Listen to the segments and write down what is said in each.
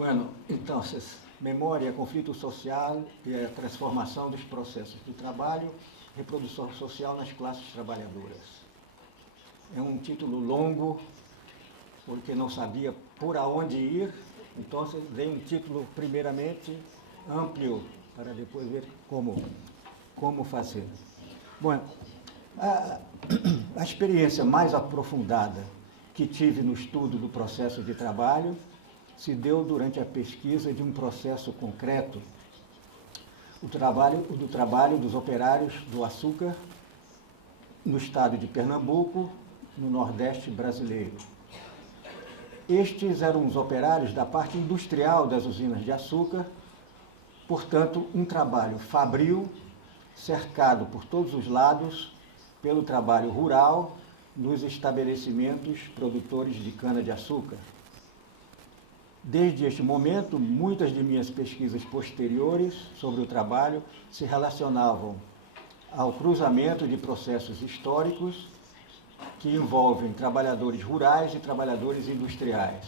Bueno, entonces, memória, conflito social e a transformação dos processos do trabalho, reprodução social nas classes trabalhadoras. É um título longo, porque não sabia por aonde ir, então veio um título, primeiramente, amplo, para depois ver como fazer. Bom, a experiência mais aprofundada que tive no estudo do processo de trabalho se deu durante a pesquisa de um processo concreto, o do trabalho dos operários do açúcar no estado de Pernambuco, no Nordeste brasileiro. Estes eram os operários da parte industrial das usinas de açúcar, portanto, um trabalho fabril, cercado por todos os lados pelo trabalho rural nos estabelecimentos produtores de cana-de-açúcar. Desde este momento, muitas de minhas pesquisas posteriores sobre o trabalho se relacionavam ao cruzamento de processos históricos que envolvem trabalhadores rurais e trabalhadores industriais.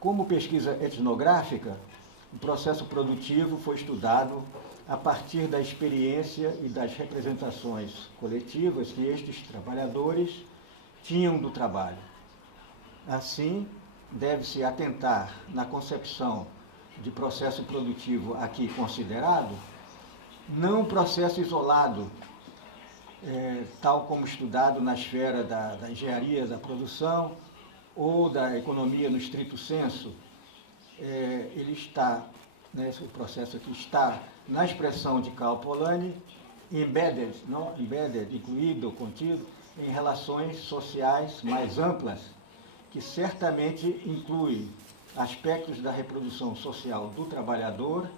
Como pesquisa etnográfica, o processo produtivo foi estudado a partir da experiência e das representações coletivas que estes trabalhadores tinham do trabalho. Assim, deve-se atentar na concepção de processo produtivo aqui considerado, não um processo isolado, tal como estudado na esfera da engenharia da produção ou da economia no estrito sensu. Ele está, esse processo aqui está na expressão de Karl Polanyi, embedded, incluído, contido, em relações sociais mais amplas, que certamente inclui aspectos da reprodução social do trabalhador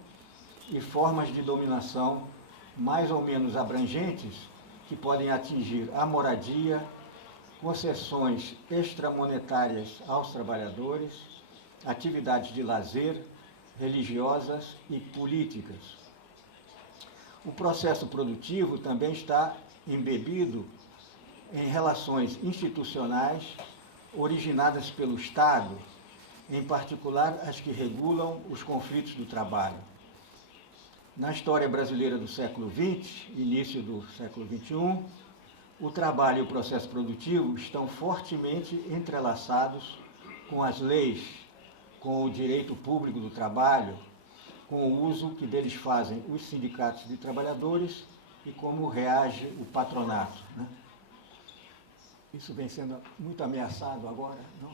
e formas de dominação mais ou menos abrangentes que podem atingir a moradia, concessões extramonetárias aos trabalhadores, atividades de lazer, religiosas e políticas. O processo produtivo também está embebido em relações institucionais originadas pelo Estado, em particular as que regulam os conflitos do trabalho. Na história brasileira do século XX, início do século XXI, o trabalho e o processo produtivo estão fortemente entrelaçados com as leis, com o direito público do trabalho, com o uso que deles fazem os sindicatos de trabalhadores e como reage o patronato, né? Isso vem sendo muito ameaçado agora, não?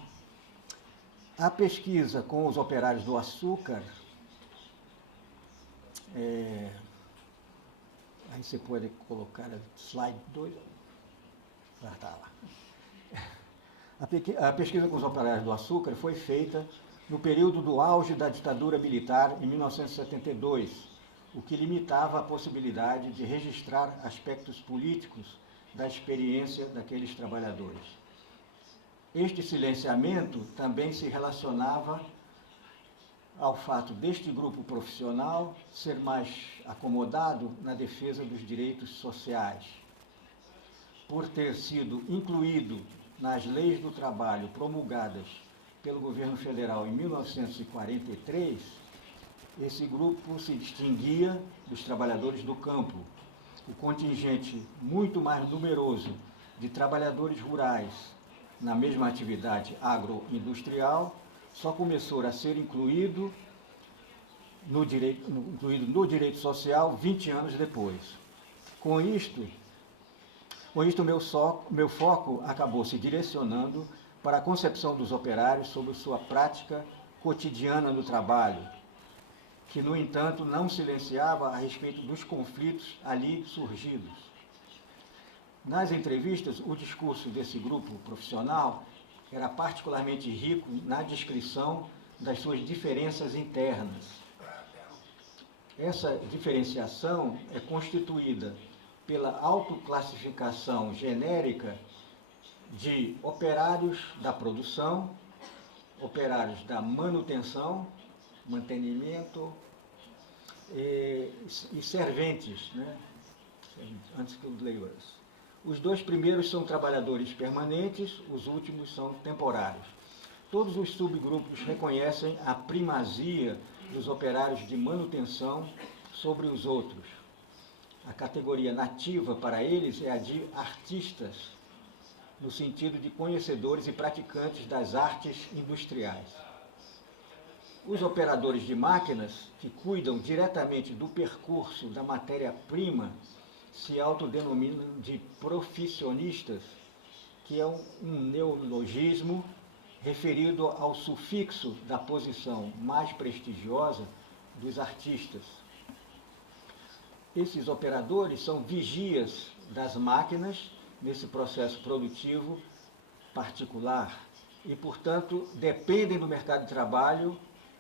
A pesquisa com os operários do açúcar, aí você pode colocar slide 2, tá lá. A pesquisa com os operários do açúcar foi feita no período do auge da ditadura militar, em 1972, o que limitava a possibilidade de registrar aspectos políticos da experiência daqueles trabalhadores. Este silenciamento também se relacionava ao fato deste grupo profissional ser mais acomodado na defesa dos direitos sociais. Por ter sido incluído nas leis do trabalho promulgadas pelo governo federal em 1943, esse grupo se distinguia dos trabalhadores do campo. O contingente muito mais numeroso de trabalhadores rurais na mesma atividade agroindustrial só começou a ser incluído no direito social 20 anos depois. Com isto meu foco acabou se direcionando para a concepção dos operários sobre sua prática cotidiana no trabalho, que, no entanto, não silenciava a respeito dos conflitos ali surgidos. Nas entrevistas, o discurso desse grupo profissional era particularmente rico na descrição das suas diferenças internas. Essa diferenciação é constituída pela autoclassificação genérica de operários da produção, operários da manutenção, mantenimento e serventes, né? Unskilled laborers. Os dois primeiros são trabalhadores permanentes, os últimos são temporários. todos os subgrupos reconhecem a primazia dos operários de manutenção sobre os outros. A categoria nativa para eles é a de artistas, no sentido de conhecedores e praticantes das artes industriais. Os operadores de máquinas, que cuidam diretamente do percurso da matéria-prima, se autodenominam de profissionistas, que é um neologismo referido ao sufixo da posição mais prestigiosa dos artistas. Esses operadores são vigias das máquinas nesse processo produtivo particular e, portanto, dependem do mercado de trabalho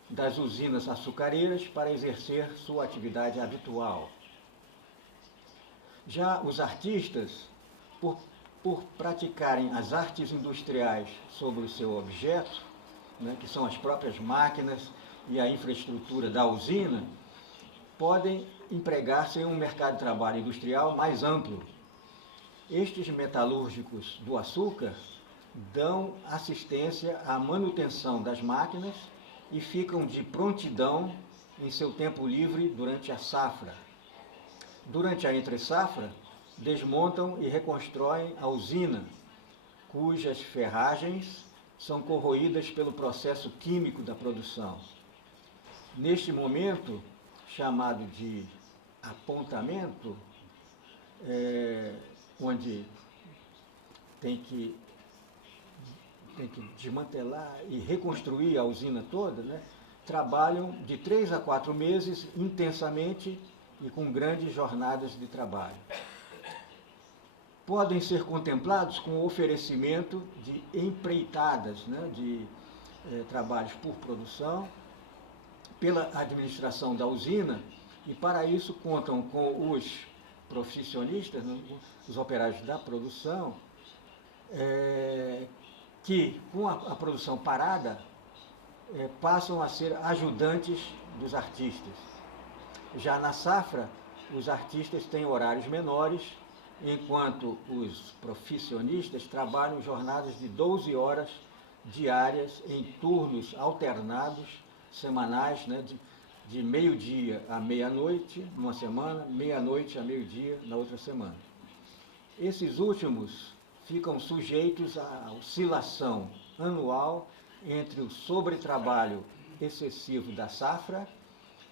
das usinas açucareiras para exercer sua atividade habitual. Já os artistas, por praticarem as artes industriais sobre o seu objeto, né, que são as próprias máquinas e a infraestrutura da usina, podem empregar-se em um mercado de trabalho industrial mais amplo. Estes metalúrgicos do açúcar dão assistência à manutenção das máquinas e ficam de prontidão em seu tempo livre durante a safra. Durante a entre-safra, desmontam e reconstroem a usina, cujas ferragens são corroídas pelo processo químico da produção. Neste momento, chamado de apontamento, onde tem que desmantelar e reconstruir a usina toda, né? Trabalham de 3 a 4 meses intensamente e com grandes jornadas de trabalho. Podem ser contemplados com o oferecimento de empreitadas, né, de trabalhos por produção, pela administração da usina, e para isso contam com os profissionistas, né, os operários da produção, que, com a produção parada, passam a ser ajudantes dos artistas. Já na safra, os artistas têm horários menores, enquanto os profissionistas trabalham jornadas de 12 horas diárias em turnos alternados, semanais, né, de meio-dia à meia-noite numa semana, meia-noite a meio-dia na outra semana. Esses últimos ficam sujeitos à oscilação anual entre o sobretrabalho excessivo da safra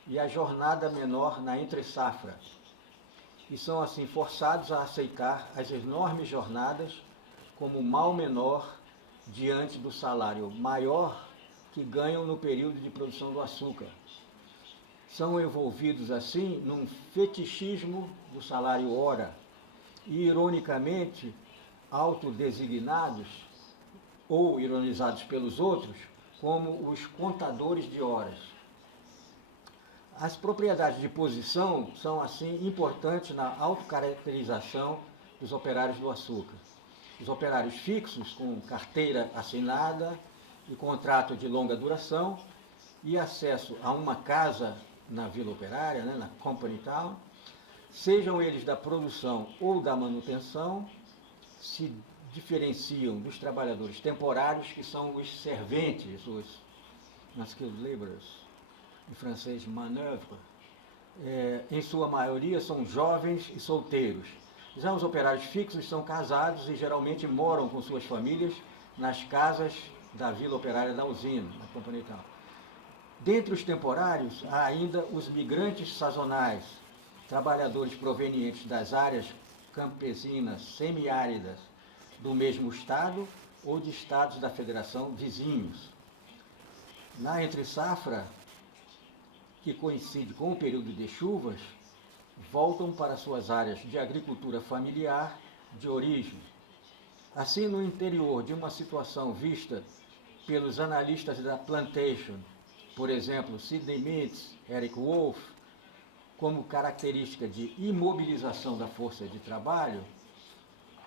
e a jornada menor na entre-safra, e são assim forçados a aceitar as enormes jornadas como mal menor diante do salário maior que ganham no período de produção do açúcar. São envolvidos assim num fetichismo do salário hora e, ironicamente, autodesignados ou ironizados pelos outros como os contadores de horas. As propriedades de posição são, assim, importantes na autocaracterização dos operários do açúcar. Os operários fixos, com carteira assinada e contrato de longa duração, e acesso a uma casa na Vila Operária, né, na Company Town, sejam eles da produção ou da manutenção, se diferenciam dos trabalhadores temporários, que são os serventes, os unskilled laborers, em francês manœuvre. Em sua maioria são jovens e solteiros. Já os operários fixos são casados e geralmente moram com suas famílias nas casas da Vila Operária da usina, na Company Town. Dentre os temporários, há ainda os migrantes sazonais, trabalhadores provenientes das áreas campesinas semiáridas do mesmo estado ou de estados da federação vizinhos. Na entre-safra, que coincide com o período de chuvas, voltam para suas áreas de agricultura familiar de origem. Assim, no interior de uma situação vista pelos analistas da Plantation, por exemplo, Sidney Mintz, Eric Wolff, como característica de imobilização da força de trabalho,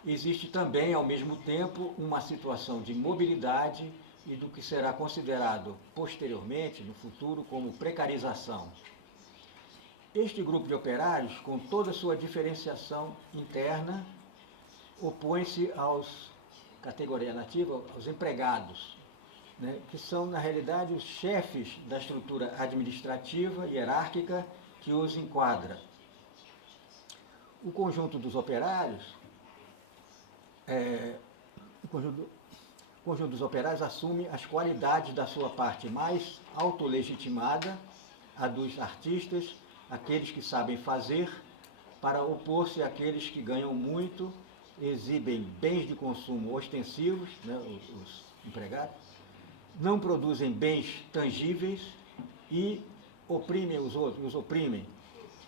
existe também, ao mesmo tempo, uma situação de mobilidade e do que será considerado posteriormente, no futuro, como precarização. Este grupo de operários, com toda a sua diferenciação interna, opõe-se categoria nativa, aos empregados, né, que são, na realidade, os chefes da estrutura administrativa e hierárquica que os enquadra. O conjunto dos operários, o conjunto dos operários assume as qualidades da sua parte mais autolegitimada, a dos artistas, aqueles que sabem fazer, para opor-se àqueles que ganham muito, exibem bens de consumo ostensivos, né, os empregados, não produzem bens tangíveis e oprimem os outros, os oprimem,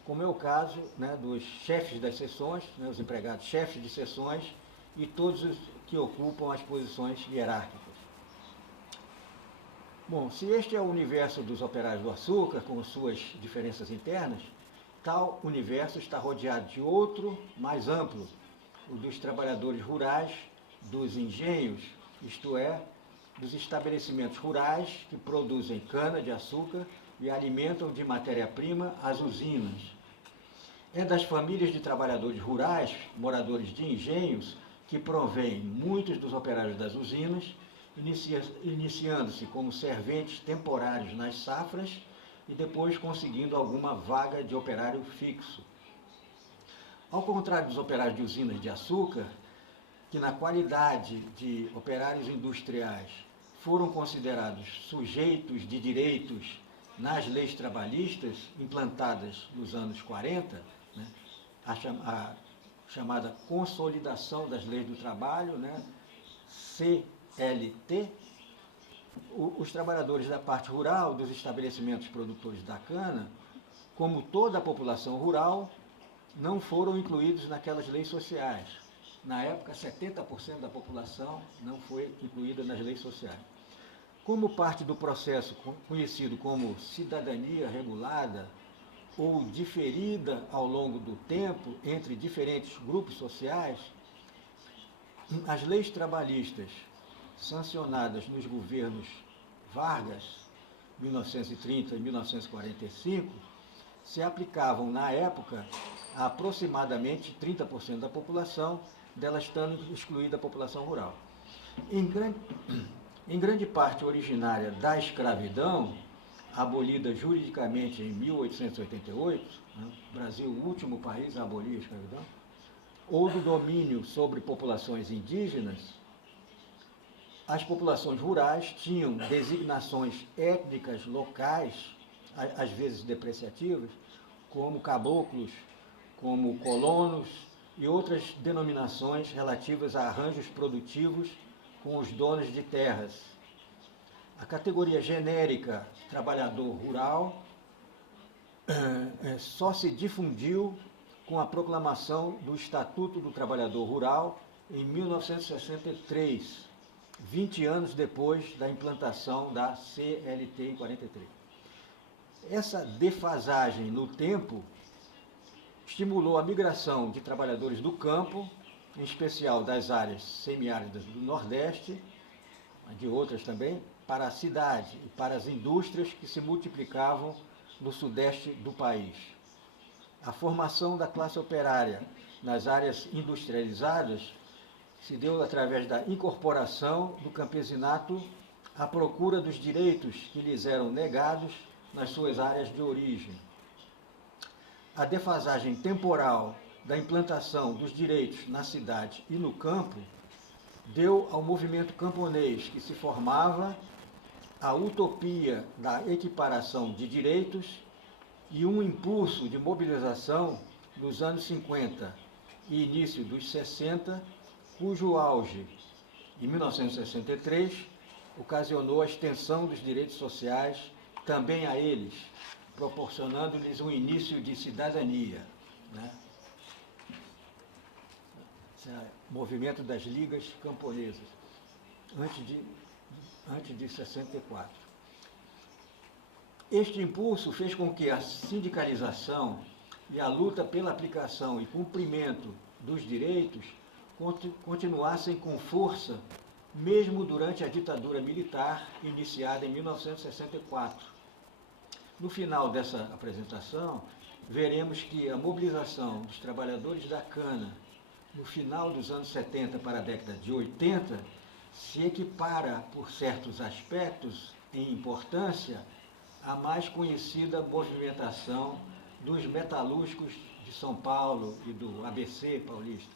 como é o caso, né, dos chefes das seções, né, os empregados chefes de seções e todos os que ocupam as posições hierárquicas. Bom, se este é o universo dos operários do açúcar, com suas diferenças internas, tal universo está rodeado de outro mais amplo, o dos trabalhadores rurais, dos engenhos, isto é, dos estabelecimentos rurais que produzem cana-de-açúcar e alimentam de matéria-prima as usinas. É das famílias de trabalhadores rurais, moradores de engenhos, que provém muitos dos operários das usinas, iniciando-se como serventes temporários nas safras e depois conseguindo alguma vaga de operário fixo. Ao contrário dos operários de usinas de açúcar, que na qualidade de operários industriais foram considerados sujeitos de direitos nas leis trabalhistas implantadas nos anos 40, né, a chamada Consolidação das Leis do Trabalho, né, CLT, os trabalhadores da parte rural dos estabelecimentos produtores da cana, como toda a população rural, não foram incluídos naquelas leis sociais. Na época, 70% da população não foi incluída nas leis sociais. Como parte do processo conhecido como cidadania regulada ou diferida ao longo do tempo entre diferentes grupos sociais, as leis trabalhistas sancionadas nos governos Vargas, 1930 e 1945, se aplicavam na época a aproximadamente 30% da população, dela estando excluída a população rural. Em grande parte originária da escravidão, abolida juridicamente em 1888, né, o Brasil, o último país a abolir a escravidão, ou do domínio sobre populações indígenas, as populações rurais tinham designações étnicas locais, às vezes depreciativas, como caboclos, como colonos e outras denominações relativas a arranjos produtivos com os donos de terras. A categoria genérica trabalhador rural só se difundiu com a proclamação do Estatuto do Trabalhador Rural em 1963, 20 anos depois da implantação da CLT em 43. Essa defasagem no tempo estimulou a migração de trabalhadores do campo, em especial das áreas semiáridas do Nordeste, de outras também, para a cidade e para as indústrias que se multiplicavam no Sudeste do país. A formação da classe operária nas áreas industrializadas se deu através da incorporação do campesinato à procura dos direitos que lhes eram negados nas suas áreas de origem. A defasagem temporal da implantação dos direitos na cidade e no campo deu ao movimento camponês que se formava a utopia da equiparação de direitos e um impulso de mobilização dos anos 50 e início dos 60, cujo auge, em 1963, ocasionou a extensão dos direitos sociais também a eles, proporcionando-lhes um início de cidadania, né? Movimento das ligas camponesas, antes de 64. Este impulso fez com que a sindicalização e a luta pela aplicação e cumprimento dos direitos continuassem com força, mesmo durante a ditadura militar iniciada em 1964. No final dessa apresentação, veremos que a mobilização dos trabalhadores da cana no final dos anos 70 para a década de 80 se equipara, por certos aspectos, em importância, à mais conhecida movimentação dos metalúrgicos de São Paulo e do ABC paulista.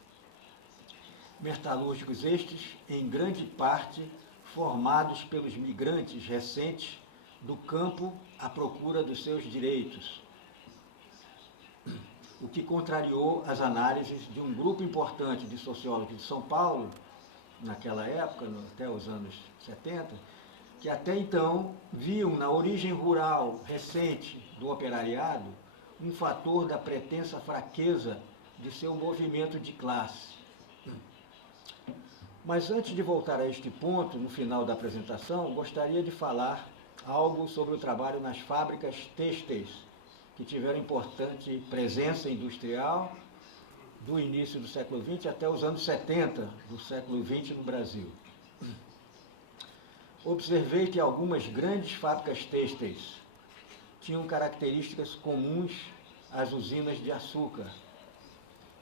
Metalúrgicos estes, em grande parte, formados pelos migrantes recentes do campo à procura dos seus direitos, o que contrariou as análises de um grupo importante de sociólogos de São Paulo, naquela época, até os anos 70, que até então viam na origem rural recente do operariado um fator da pretensa fraqueza de seu movimento de classe. Mas antes de voltar a este ponto, no final da apresentação, gostaria de falar algo sobre o trabalho nas fábricas têxteis, que tiveram importante presença industrial do início do século XX até os anos 70 do século XX no Brasil. Observei que algumas grandes fábricas têxteis tinham características comuns às usinas de açúcar,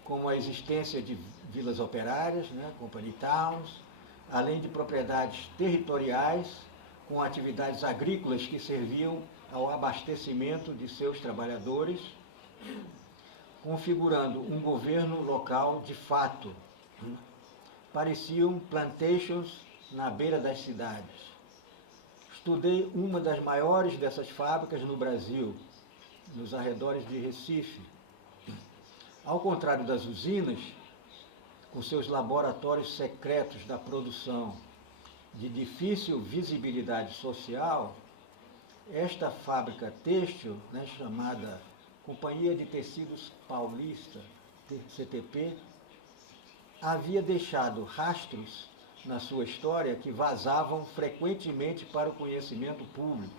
como a existência de vilas operárias, company towns, além de propriedades territoriais com atividades agrícolas que serviam ao abastecimento de seus trabalhadores, configurando um governo local de fato. Pareciam plantations na beira das cidades. Estudei uma das maiores dessas fábricas no Brasil, nos arredores de Recife. Ao contrário das usinas, com seus laboratórios secretos da produção de difícil visibilidade social, esta fábrica têxtil, chamada Companhia de Tecidos Paulista, CTP, havia deixado rastros na sua história que vazavam frequentemente para o conhecimento público.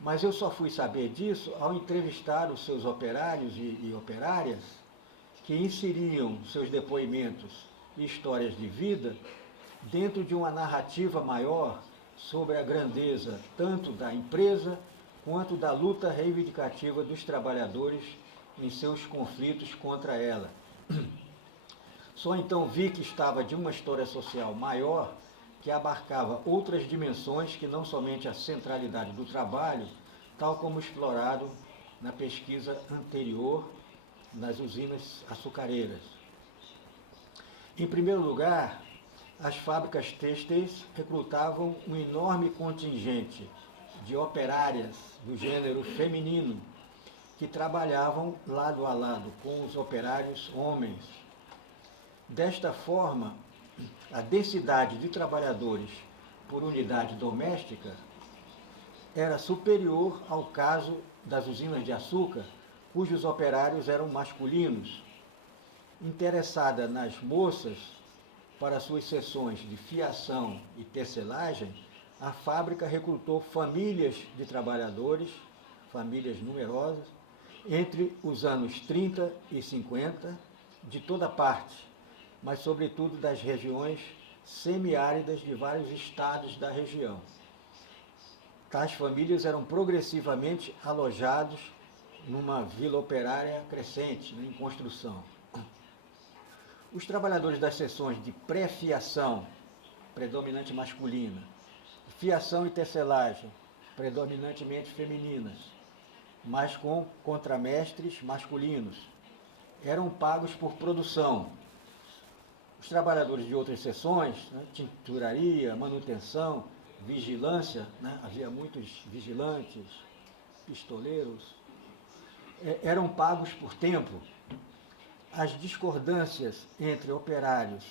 Mas eu só fui saber disso ao entrevistar os seus operários e operárias, que inseriam seus depoimentos e histórias de vida dentro de uma narrativa maior sobre a grandeza tanto da empresa quanto da luta reivindicativa dos trabalhadores em seus conflitos contra ela. Só então vi que estava de uma história social maior que abarcava outras dimensões que não somente a centralidade do trabalho, tal como explorado na pesquisa anterior nas usinas açucareiras. Em primeiro lugar, as fábricas têxteis recrutavam um enorme contingente de operárias do gênero feminino que trabalhavam lado a lado com os operários homens. Desta forma, a densidade de trabalhadores por unidade doméstica era superior ao caso das usinas de açúcar, cujos operários eram masculinos. Interessada nas moças para suas seções de fiação e tecelagem, a fábrica recrutou famílias de trabalhadores, famílias numerosas, entre os anos 30 e 50, de toda parte, mas sobretudo das regiões semiáridas de vários estados da região. Tais famílias eram progressivamente alojados numa vila operária crescente, em construção. Os trabalhadores das seções de pré-fiação, predominante masculina, fiação e tecelagem, predominantemente femininas, mas com contramestres masculinos, eram pagos por produção. Os trabalhadores de outras seções, tinturaria, manutenção, vigilância, havia muitos vigilantes, pistoleiros, eram pagos por tempo. As discordâncias entre operários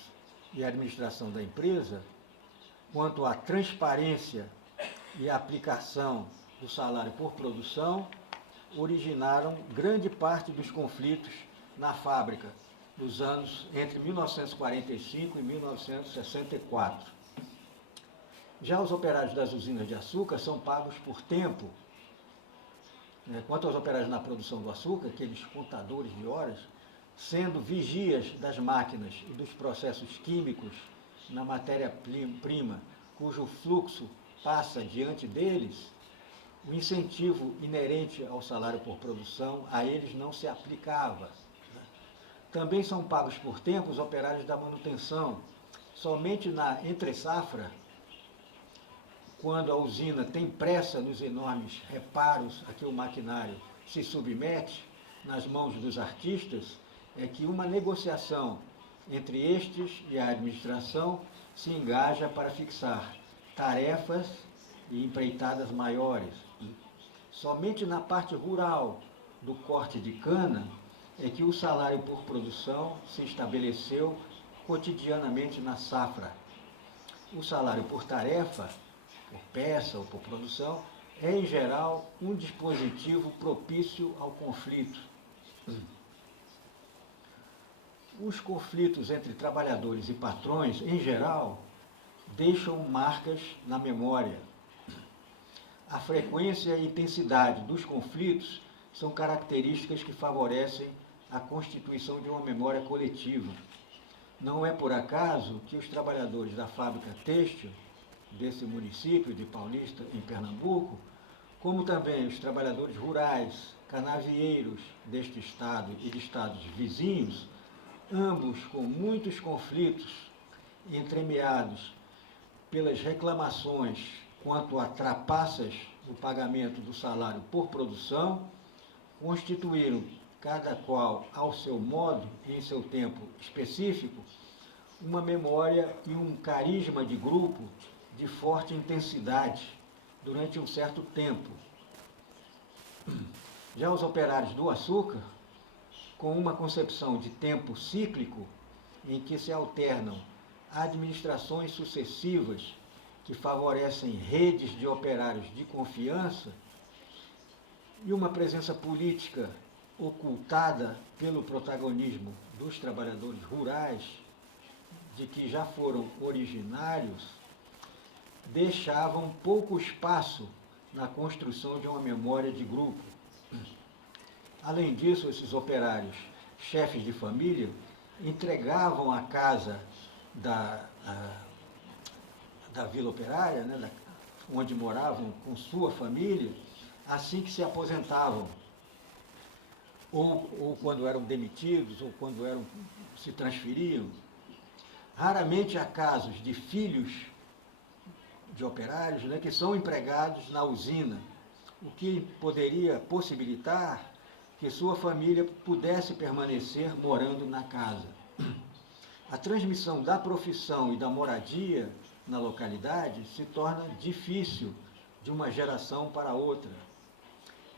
e a administração da empresa, quanto à transparência e à aplicação do salário por produção, originaram grande parte dos conflitos na fábrica, nos anos entre 1945 e 1964. Já os operários das usinas de açúcar são pagos por tempo. Quanto aos operários na produção do açúcar, aqueles contadores de horas, sendo vigias das máquinas e dos processos químicos na matéria-prima, cujo fluxo passa diante deles, o incentivo inerente ao salário por produção a eles não se aplicava. Também são pagos por tempo os operários da manutenção, Somente na entre-safra, quando a usina tem pressa nos enormes reparos a que o maquinário se submete nas mãos dos artistas, é que uma negociação entre estes e a administração se engaja para fixar tarefas e empreitadas maiores. Somente na parte rural do corte de cana é que o salário por produção se estabeleceu cotidianamente na safra. O salário por tarefa, por peça ou por produção, é, em geral, um dispositivo propício ao conflito. Os conflitos entre trabalhadores e patrões, em geral, deixam marcas na memória. A frequência e intensidade dos conflitos são características que favorecem a constituição de uma memória coletiva. Não é por acaso que os trabalhadores da fábrica têxtil desse município de Paulista, em Pernambuco, como também os trabalhadores rurais, canavieiros deste estado e de estados vizinhos, ambos com muitos conflitos entremeados pelas reclamações quanto a trapaças no pagamento do salário por produção, constituíram, cada qual ao seu modo e em seu tempo específico, uma memória e um carisma de grupo de forte intensidade durante um certo tempo. Já os operários do açúcar, com uma concepção de tempo cíclico, em que se alternam administrações sucessivas que favorecem redes de operários de confiança e uma presença política ocultada pelo protagonismo dos trabalhadores rurais, de que já foram originários, deixavam pouco espaço na construção de uma memória de grupo. Além disso, esses operários, chefes de família, entregavam a casa da Vila Operária, né, onde moravam com sua família, assim que se aposentavam, ou quando eram demitidos, ou quando se transferiam. Raramente há casos de filhos de operários, né, que são empregados na usina, o que poderia possibilitar que sua família pudesse permanecer morando na casa. A transmissão da profissão e da moradia na localidade se torna difícil de uma geração para outra.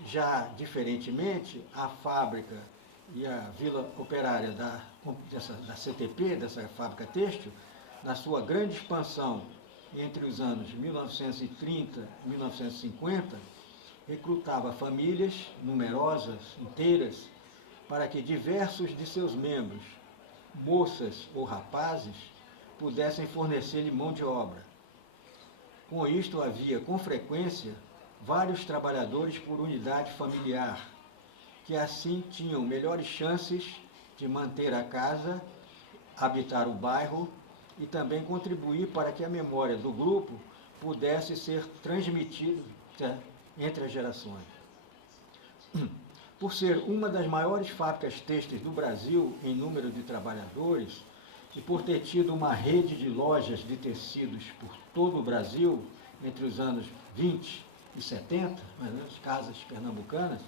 Já, diferentemente, a fábrica e a Vila Operária da CTP, dessa fábrica têxtil, na sua grande expansão entre os anos 1930 e 1950, recrutava famílias numerosas, inteiras, para que diversos de seus membros, moças ou rapazes, pudessem fornecer-lhe mão de obra. Com isto, havia, com frequência, vários trabalhadores por unidade familiar, que assim tinham melhores chances de manter a casa, habitar o bairro e também contribuir para que a memória do grupo pudesse ser transmitida entre as gerações. Por ser uma das maiores fábricas têxteis do Brasil em número de trabalhadores e por ter tido uma rede de lojas de tecidos por todo o Brasil entre os anos 20 e 70, as casas pernambucanas,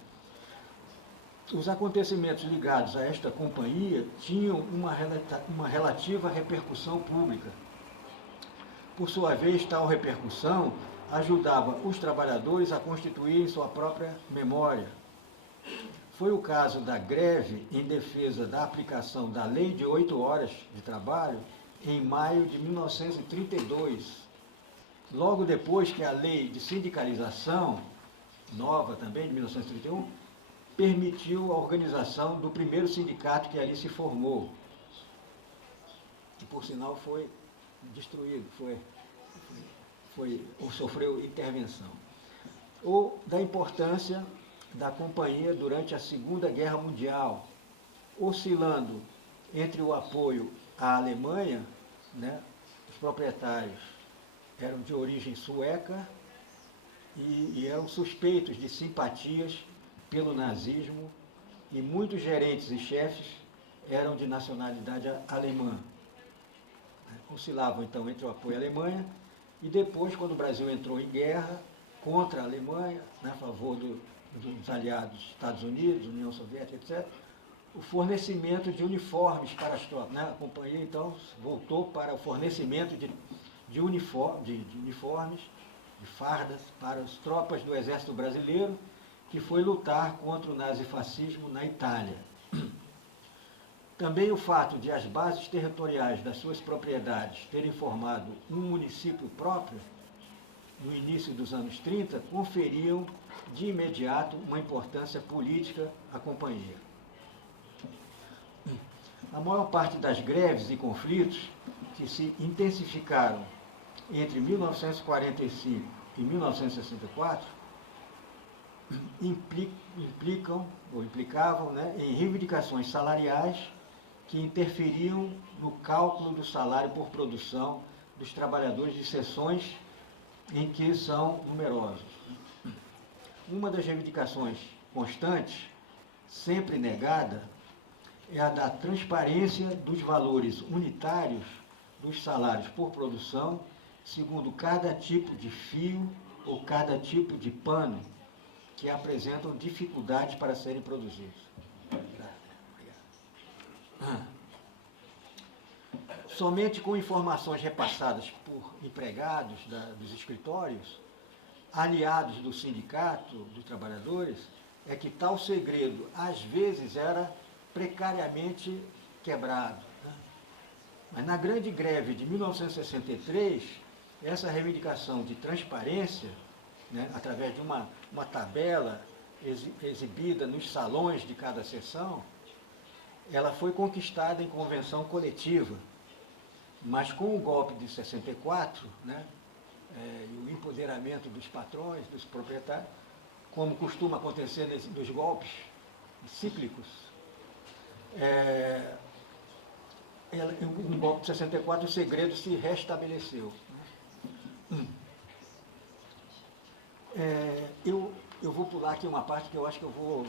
os acontecimentos ligados a esta companhia tinham uma relativa repercussão pública. Por sua vez, tal repercussão ajudava os trabalhadores a constituírem sua própria memória. Foi o caso da greve em defesa da aplicação da Lei de 8 horas de trabalho em maio de 1932, logo depois que a Lei de Sindicalização, nova também, de 1931, permitiu a organização do primeiro sindicato que ali se formou, que por sinal foi destruído, ou sofreu intervenção. Ou da importância da companhia durante a Segunda Guerra Mundial, oscilando entre o apoio à Alemanha, né, os proprietários eram de origem sueca e eram suspeitos de simpatias pelo nazismo, e muitos gerentes e chefes eram de nacionalidade alemã. oscilavam então entre o apoio à Alemanha e depois, quando o Brasil entrou em guerra contra a Alemanha, né, a favor dos aliados Estados Unidos, União Soviética, etc., o fornecimento de uniformes para as tropas. Né? A companhia, então, voltou para o fornecimento de uniformes, de fardas, para as tropas do Exército Brasileiro, que foi lutar contra o nazifascismo na Itália. Também o fato de as bases territoriais das suas propriedades terem formado um município próprio, no início dos anos 30, conferiam de imediato uma importância política à companhia. A maior parte das greves e conflitos que se intensificaram entre 1945 e 1964 implicavam, né, em reivindicações salariais que interferiam no cálculo do salário por produção dos trabalhadores de seções em que são numerosos. Uma das reivindicações constantes, sempre negada, é a da transparência dos valores unitários dos salários por produção, segundo cada tipo de fio ou cada tipo de pano que apresentam dificuldades para serem produzidos. Somente com informações repassadas por empregados dos escritórios, aliados do sindicato dos trabalhadores, é que tal segredo, às vezes, era precariamente quebrado. Né? Mas na grande greve de 1963, essa reivindicação de transparência, né, através de uma tabela exibida nos salões de cada sessão, ela foi conquistada em convenção coletiva. Mas com o golpe de 64, né, e o empoderamento dos patrões, dos proprietários, como costuma acontecer nos golpes cíclicos, no golpe de 64 o segredo se restabeleceu. Eu vou pular aqui uma parte que eu acho que eu vou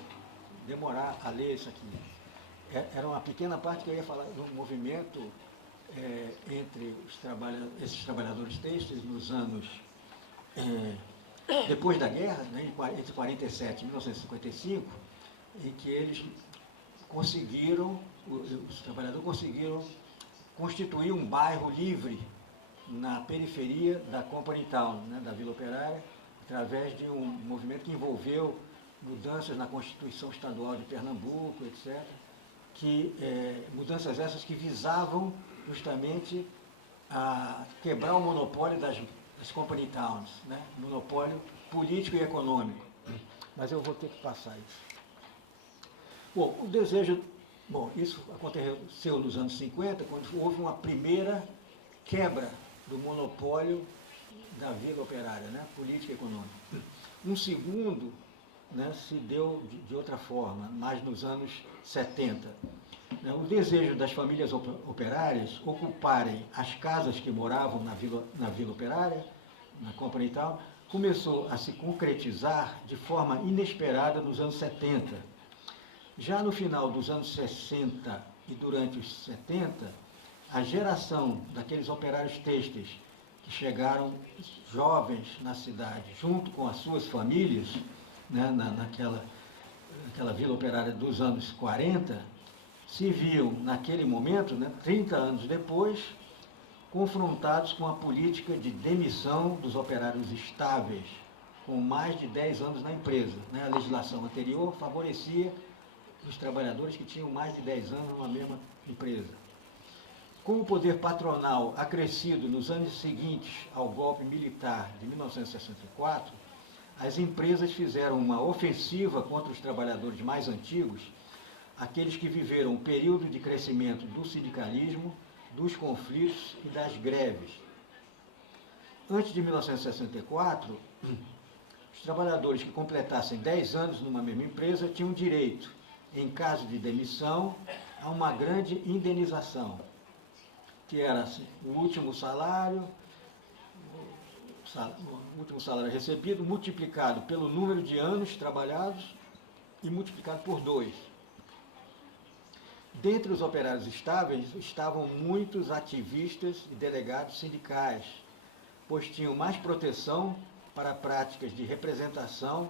demorar a ler isso aqui. Era uma pequena parte que eu ia falar do movimento entre esses trabalhadores têxteis nos anos depois da guerra, né, entre 47 e 1955, em que eles os trabalhadores conseguiram constituir um bairro livre na periferia da Company Town, né, da Vila Operária, através de um movimento que envolveu mudanças na Constituição Estadual de Pernambuco, etc., mudanças essas que visavam justamente a quebrar o monopólio das company towns, né? Monopólio político e econômico. Mas eu vou ter que passar isso. Bom, isso aconteceu nos anos 50, quando houve uma primeira quebra do monopólio da Vila Operária, né? Política e econômica. Um segundo, né, se deu de outra forma, mais nos anos 70. O desejo das famílias operárias ocuparem as casas que moravam na Vila Operária, na Company Town, começou a se concretizar de forma inesperada nos anos 70. Já no final dos anos 60 e durante os 70, a geração daqueles operários têxteis que chegaram jovens na cidade, junto com as suas famílias, né, naquela Vila Operária dos anos 40, se viam, naquele momento, né, 30 anos depois, confrontados com a política de demissão dos operários estáveis, com mais de 10 anos na empresa. Né? A legislação anterior favorecia os trabalhadores que tinham mais de 10 anos numa mesma empresa. Com o poder patronal acrescido nos anos seguintes ao golpe militar de 1964, as empresas fizeram uma ofensiva contra os trabalhadores mais antigos, aqueles que viveram o período de crescimento do sindicalismo, dos conflitos e das greves. Antes de 1964, os trabalhadores que completassem 10 anos numa mesma empresa tinham direito, em caso de demissão, a uma grande indenização, que era assim, o último salário recebido, multiplicado pelo número de anos trabalhados e multiplicado por 2. Dentre os operários estáveis estavam muitos ativistas e delegados sindicais, pois tinham mais proteção para práticas de representação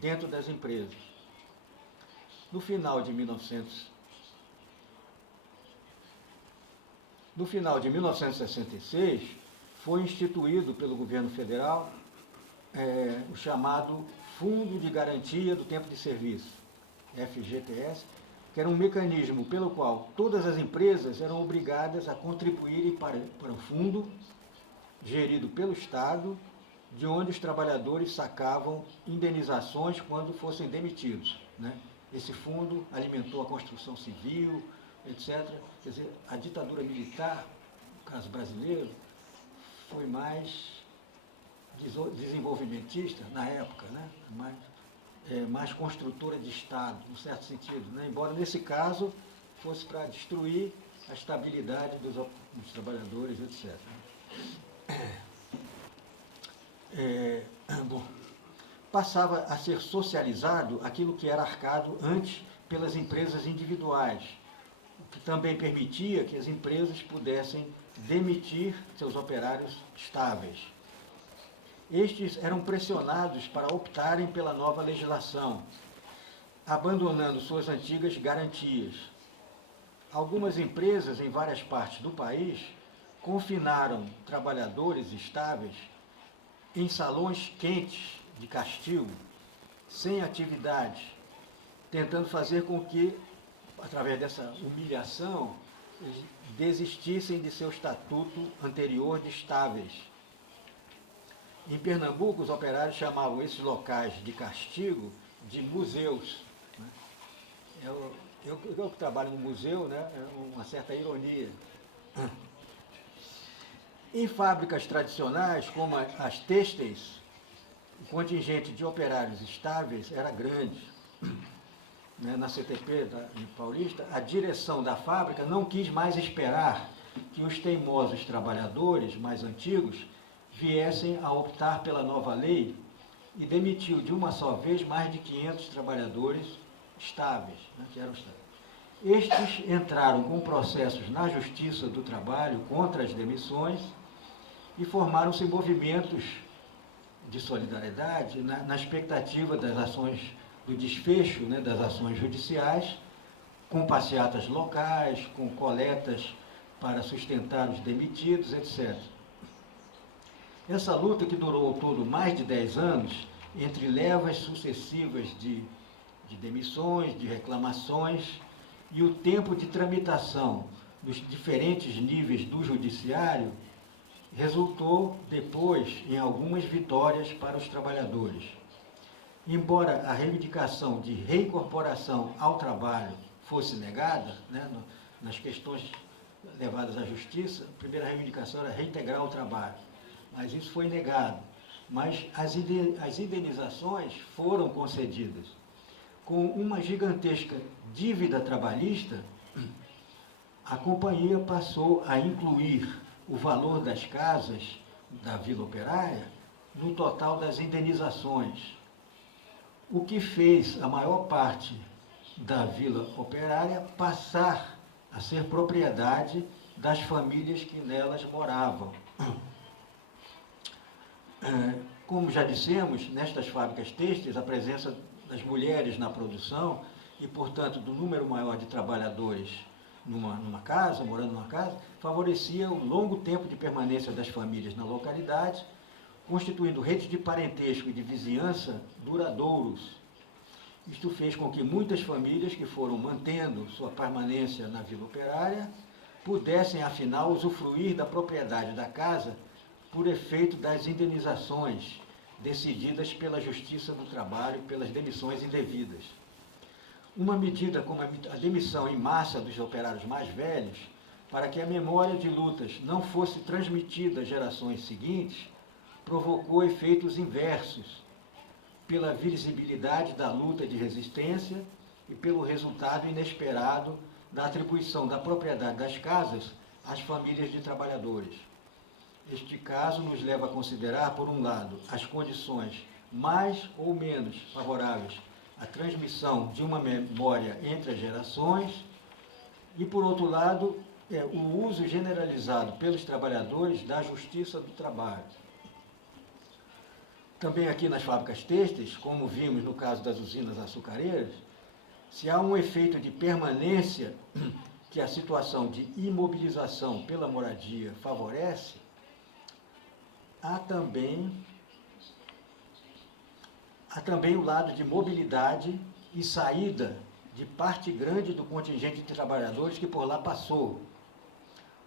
dentro das empresas. No final de 1966, foi instituído pelo governo federal o chamado Fundo de Garantia do Tempo de Serviço, FGTS, que era um mecanismo pelo qual todas as empresas eram obrigadas a contribuírem para o fundo gerido pelo Estado, de onde os trabalhadores sacavam indenizações quando fossem demitidos, né? Esse fundo alimentou a construção civil, etc. Quer dizer, a ditadura militar, no caso brasileiro, foi mais desenvolvimentista na época, né? Mais construtora de Estado, no certo sentido, né? Embora nesse caso fosse para destruir a estabilidade dos trabalhadores, etc. Bom, passava a ser socializado aquilo que era arcado antes pelas empresas individuais, o que também permitia que as empresas pudessem demitir seus operários estáveis. Estes eram pressionados para optarem pela nova legislação, abandonando suas antigas garantias. Algumas empresas em várias partes do país confinaram trabalhadores estáveis em salões quentes de castigo, sem atividade, tentando fazer com que, através dessa humilhação, eles desistissem de seu estatuto anterior de estáveis. Em Pernambuco, os operários chamavam esses locais de castigo de museus, né? Eu que trabalho no museu, né, é uma certa ironia. Em fábricas tradicionais, como as têxteis, o contingente de operários estáveis era grande. Na CTP em Paulista, a direção da fábrica não quis mais esperar que os teimosos trabalhadores mais antigos viessem a optar pela nova lei e demitiu de uma só vez mais de 500 trabalhadores estáveis, né, que eram estáveis. Estes entraram com processos na Justiça do Trabalho contra as demissões e formaram-se movimentos de solidariedade na expectativa das ações, do desfecho, né, das ações judiciais, com passeatas locais, com coletas para sustentar os demitidos, etc. Essa luta, que durou ao todo mais de 10 anos, entre levas sucessivas de demissões, de reclamações, e o tempo de tramitação dos diferentes níveis do judiciário, resultou depois em algumas vitórias para os trabalhadores. Embora a reivindicação de reincorporação ao trabalho fosse negada, né, nas questões levadas à justiça, a primeira reivindicação era reintegrar o trabalho, mas isso foi negado. Mas as indenizações foram concedidas. Com uma gigantesca dívida trabalhista, a companhia passou a incluir o valor das casas da Vila Operária no total das indenizações, o que fez a maior parte da Vila Operária passar a ser propriedade das famílias que nelas moravam. Como já dissemos, nestas fábricas têxteis, a presença das mulheres na produção e, portanto, do número maior de trabalhadores numa casa, morando numa casa, favorecia o longo tempo de permanência das famílias na localidade, constituindo redes de parentesco e de vizinhança duradouros. Isto fez com que muitas famílias que foram mantendo sua permanência na Vila Operária pudessem, afinal, usufruir da propriedade da casa por efeito das indenizações decididas pela Justiça do Trabalho pelas demissões indevidas. Uma medida como a demissão em massa dos operários mais velhos, para que a memória de lutas não fosse transmitida às gerações seguintes, provocou efeitos inversos, pela visibilidade da luta de resistência e pelo resultado inesperado da atribuição da propriedade das casas às famílias de trabalhadores. Este caso nos leva a considerar, por um lado, as condições mais ou menos favoráveis à transmissão de uma memória entre as gerações, e, por outro lado, o uso generalizado pelos trabalhadores da justiça do trabalho. Também aqui nas fábricas têxteis, como vimos no caso das usinas açucareiras, se há um efeito de permanência que a situação de imobilização pela moradia favorece, há também o lado de mobilidade e saída de parte grande do contingente de trabalhadores que por lá passou.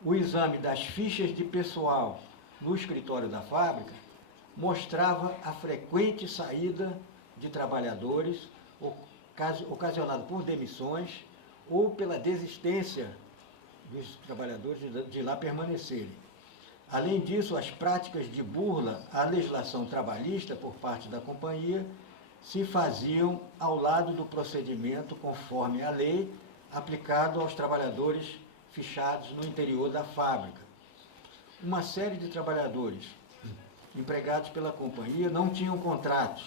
O exame das fichas de pessoal no escritório da fábrica mostrava a frequente saída de trabalhadores, ocasionado por demissões ou pela desistência dos trabalhadores de lá permanecerem. Além disso, as práticas de burla à legislação trabalhista por parte da companhia se faziam ao lado do procedimento conforme a lei aplicado aos trabalhadores fichados no interior da fábrica. Uma série de trabalhadores empregados pela companhia não tinham contratos.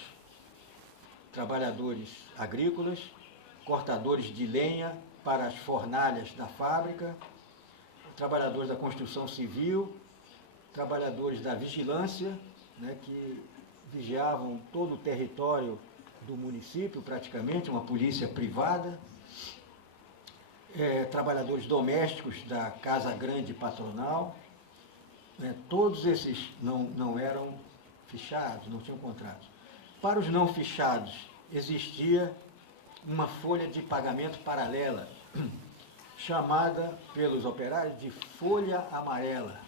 Trabalhadores agrícolas, cortadores de lenha para as fornalhas da fábrica, trabalhadores da construção civil, trabalhadores da vigilância, né, que vigiavam todo o território do município, praticamente, uma polícia privada, trabalhadores domésticos da Casa Grande Patronal, todos esses não eram fichados, não tinham contratos. Para os não fichados, existia uma folha de pagamento paralela, chamada pelos operários de folha amarela.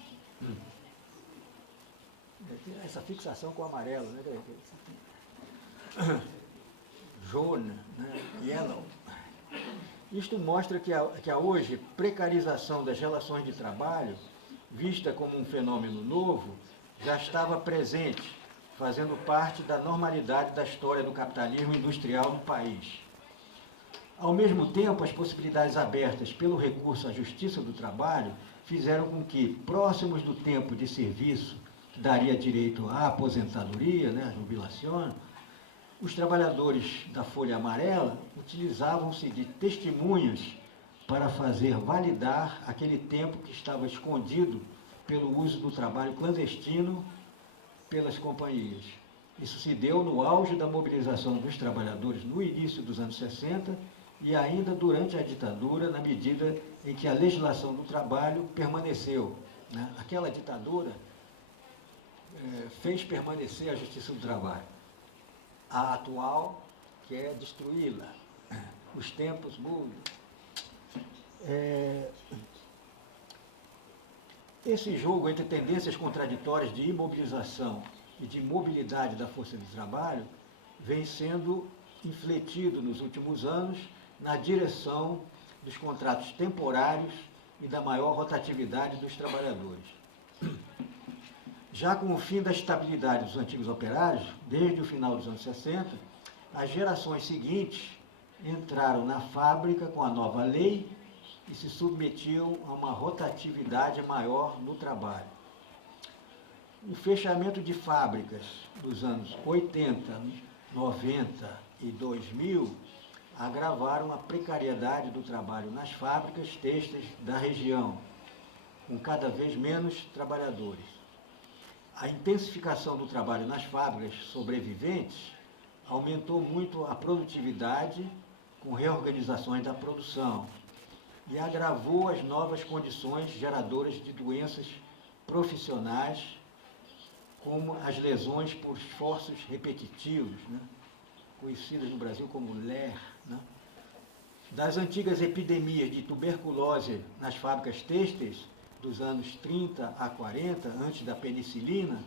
Essa fixação com o amarelo, né? Jaune, né? Yellow. Isto mostra que a hoje precarização das relações de trabalho, vista como um fenômeno novo, já estava presente, fazendo parte da normalidade da história do capitalismo industrial no país. Ao mesmo tempo, as possibilidades abertas pelo recurso à justiça do trabalho fizeram com que, próximos do tempo de serviço que daria direito à aposentadoria, né, à jubilação, os trabalhadores da folha amarela utilizavam-se de testemunhas para fazer validar aquele tempo que estava escondido pelo uso do trabalho clandestino pelas companhias. Isso se deu no auge da mobilização dos trabalhadores no início dos anos 60 e ainda durante a ditadura, na medida em que a legislação do trabalho permaneceu, né? Aquela ditadura fez permanecer a justiça do trabalho. A atual quer destruí-la. Os tempos mudam. Esse jogo entre tendências contraditórias de imobilização e de mobilidade da força de trabalho vem sendo infletido nos últimos anos na direção dos contratos temporários e da maior rotatividade dos trabalhadores. Já com o fim da estabilidade dos antigos operários, desde o final dos anos 60, as gerações seguintes entraram na fábrica com a nova lei e se submetiam a uma rotatividade maior no trabalho. O fechamento de fábricas dos anos 80, 90 e 2000 agravaram a precariedade do trabalho nas fábricas têxteis da região, com cada vez menos trabalhadores. A intensificação do trabalho nas fábricas sobreviventes aumentou muito a produtividade com reorganizações da produção e agravou as novas condições geradoras de doenças profissionais, como as lesões por esforços repetitivos, né? Conhecidas no Brasil como LER. Né? Das antigas epidemias de tuberculose nas fábricas têxteis, dos anos 30 a 40, antes da penicilina,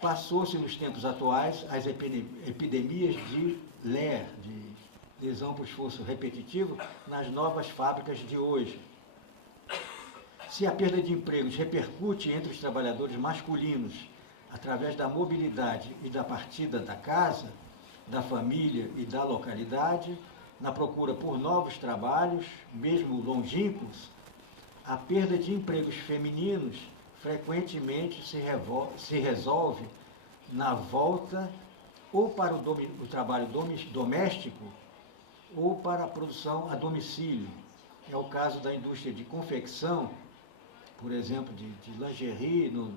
passou-se nos tempos atuais as epidemias de LER, de lesão por esforço repetitivo, nas novas fábricas de hoje. Se a perda de empregos repercute entre os trabalhadores masculinos através da mobilidade e da partida da casa, da família e da localidade, na procura por novos trabalhos, mesmo longínquos, a perda de empregos femininos frequentemente se resolve na volta ou para o trabalho doméstico ou para a produção a domicílio, É o caso da indústria de confecção, por exemplo, de lingerie no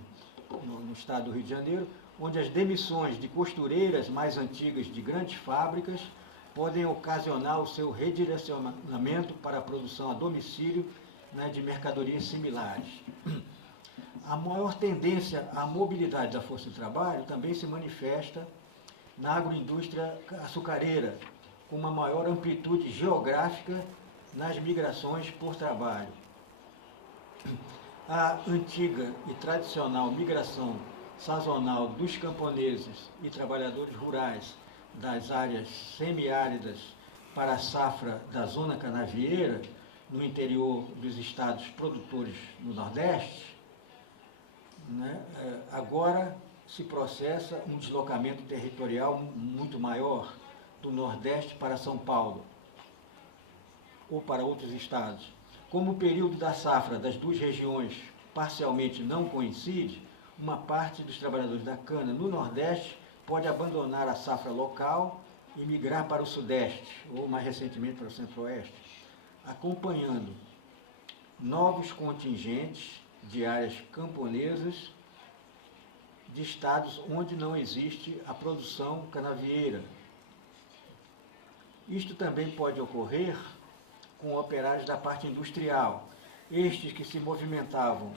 estado do Rio de Janeiro, onde as demissões de costureiras mais antigas de grandes fábricas podem ocasionar o seu redirecionamento para a produção a domicílio, né, de mercadorias similares. A maior tendência à mobilidade da força de trabalho também se manifesta na agroindústria açucareira, com uma maior amplitude geográfica nas migrações por trabalho. A antiga e tradicional migração sazonal dos camponeses e trabalhadores rurais das áreas semiáridas para a safra da zona canavieira, no interior dos estados produtores no Nordeste, né, agora se processa um deslocamento territorial muito maior do Nordeste para São Paulo ou para outros estados. Como o período da safra das duas regiões parcialmente não coincide, uma parte dos trabalhadores da cana no Nordeste pode abandonar a safra local e migrar para o Sudeste, ou mais recentemente para o Centro-Oeste, acompanhando novos contingentes de áreas camponesas de estados onde não existe a produção canavieira. Isto também pode ocorrer com operários da parte industrial, estes que se movimentavam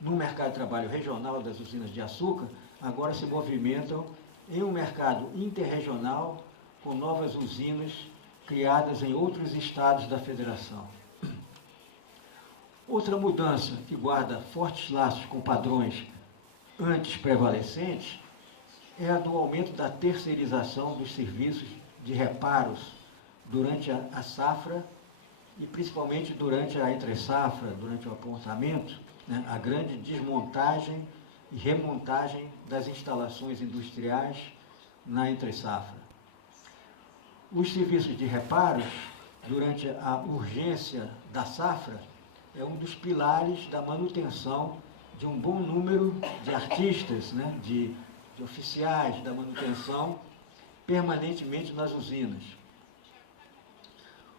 no mercado de trabalho regional das usinas de açúcar, agora se movimentam em um mercado interregional com novas usinas criadas em outros estados da federação. Outra mudança que guarda fortes laços com padrões antes prevalecentes é a do aumento da terceirização dos serviços de reparos durante a safra e principalmente durante a entre-safra, durante o apontamento, né, a grande desmontagem e remontagem das instalações industriais na entre-safra. Os serviços de reparos, durante a urgência da safra, é um dos pilares da manutenção de um bom número de artistas, né, de oficiais da manutenção permanentemente nas usinas.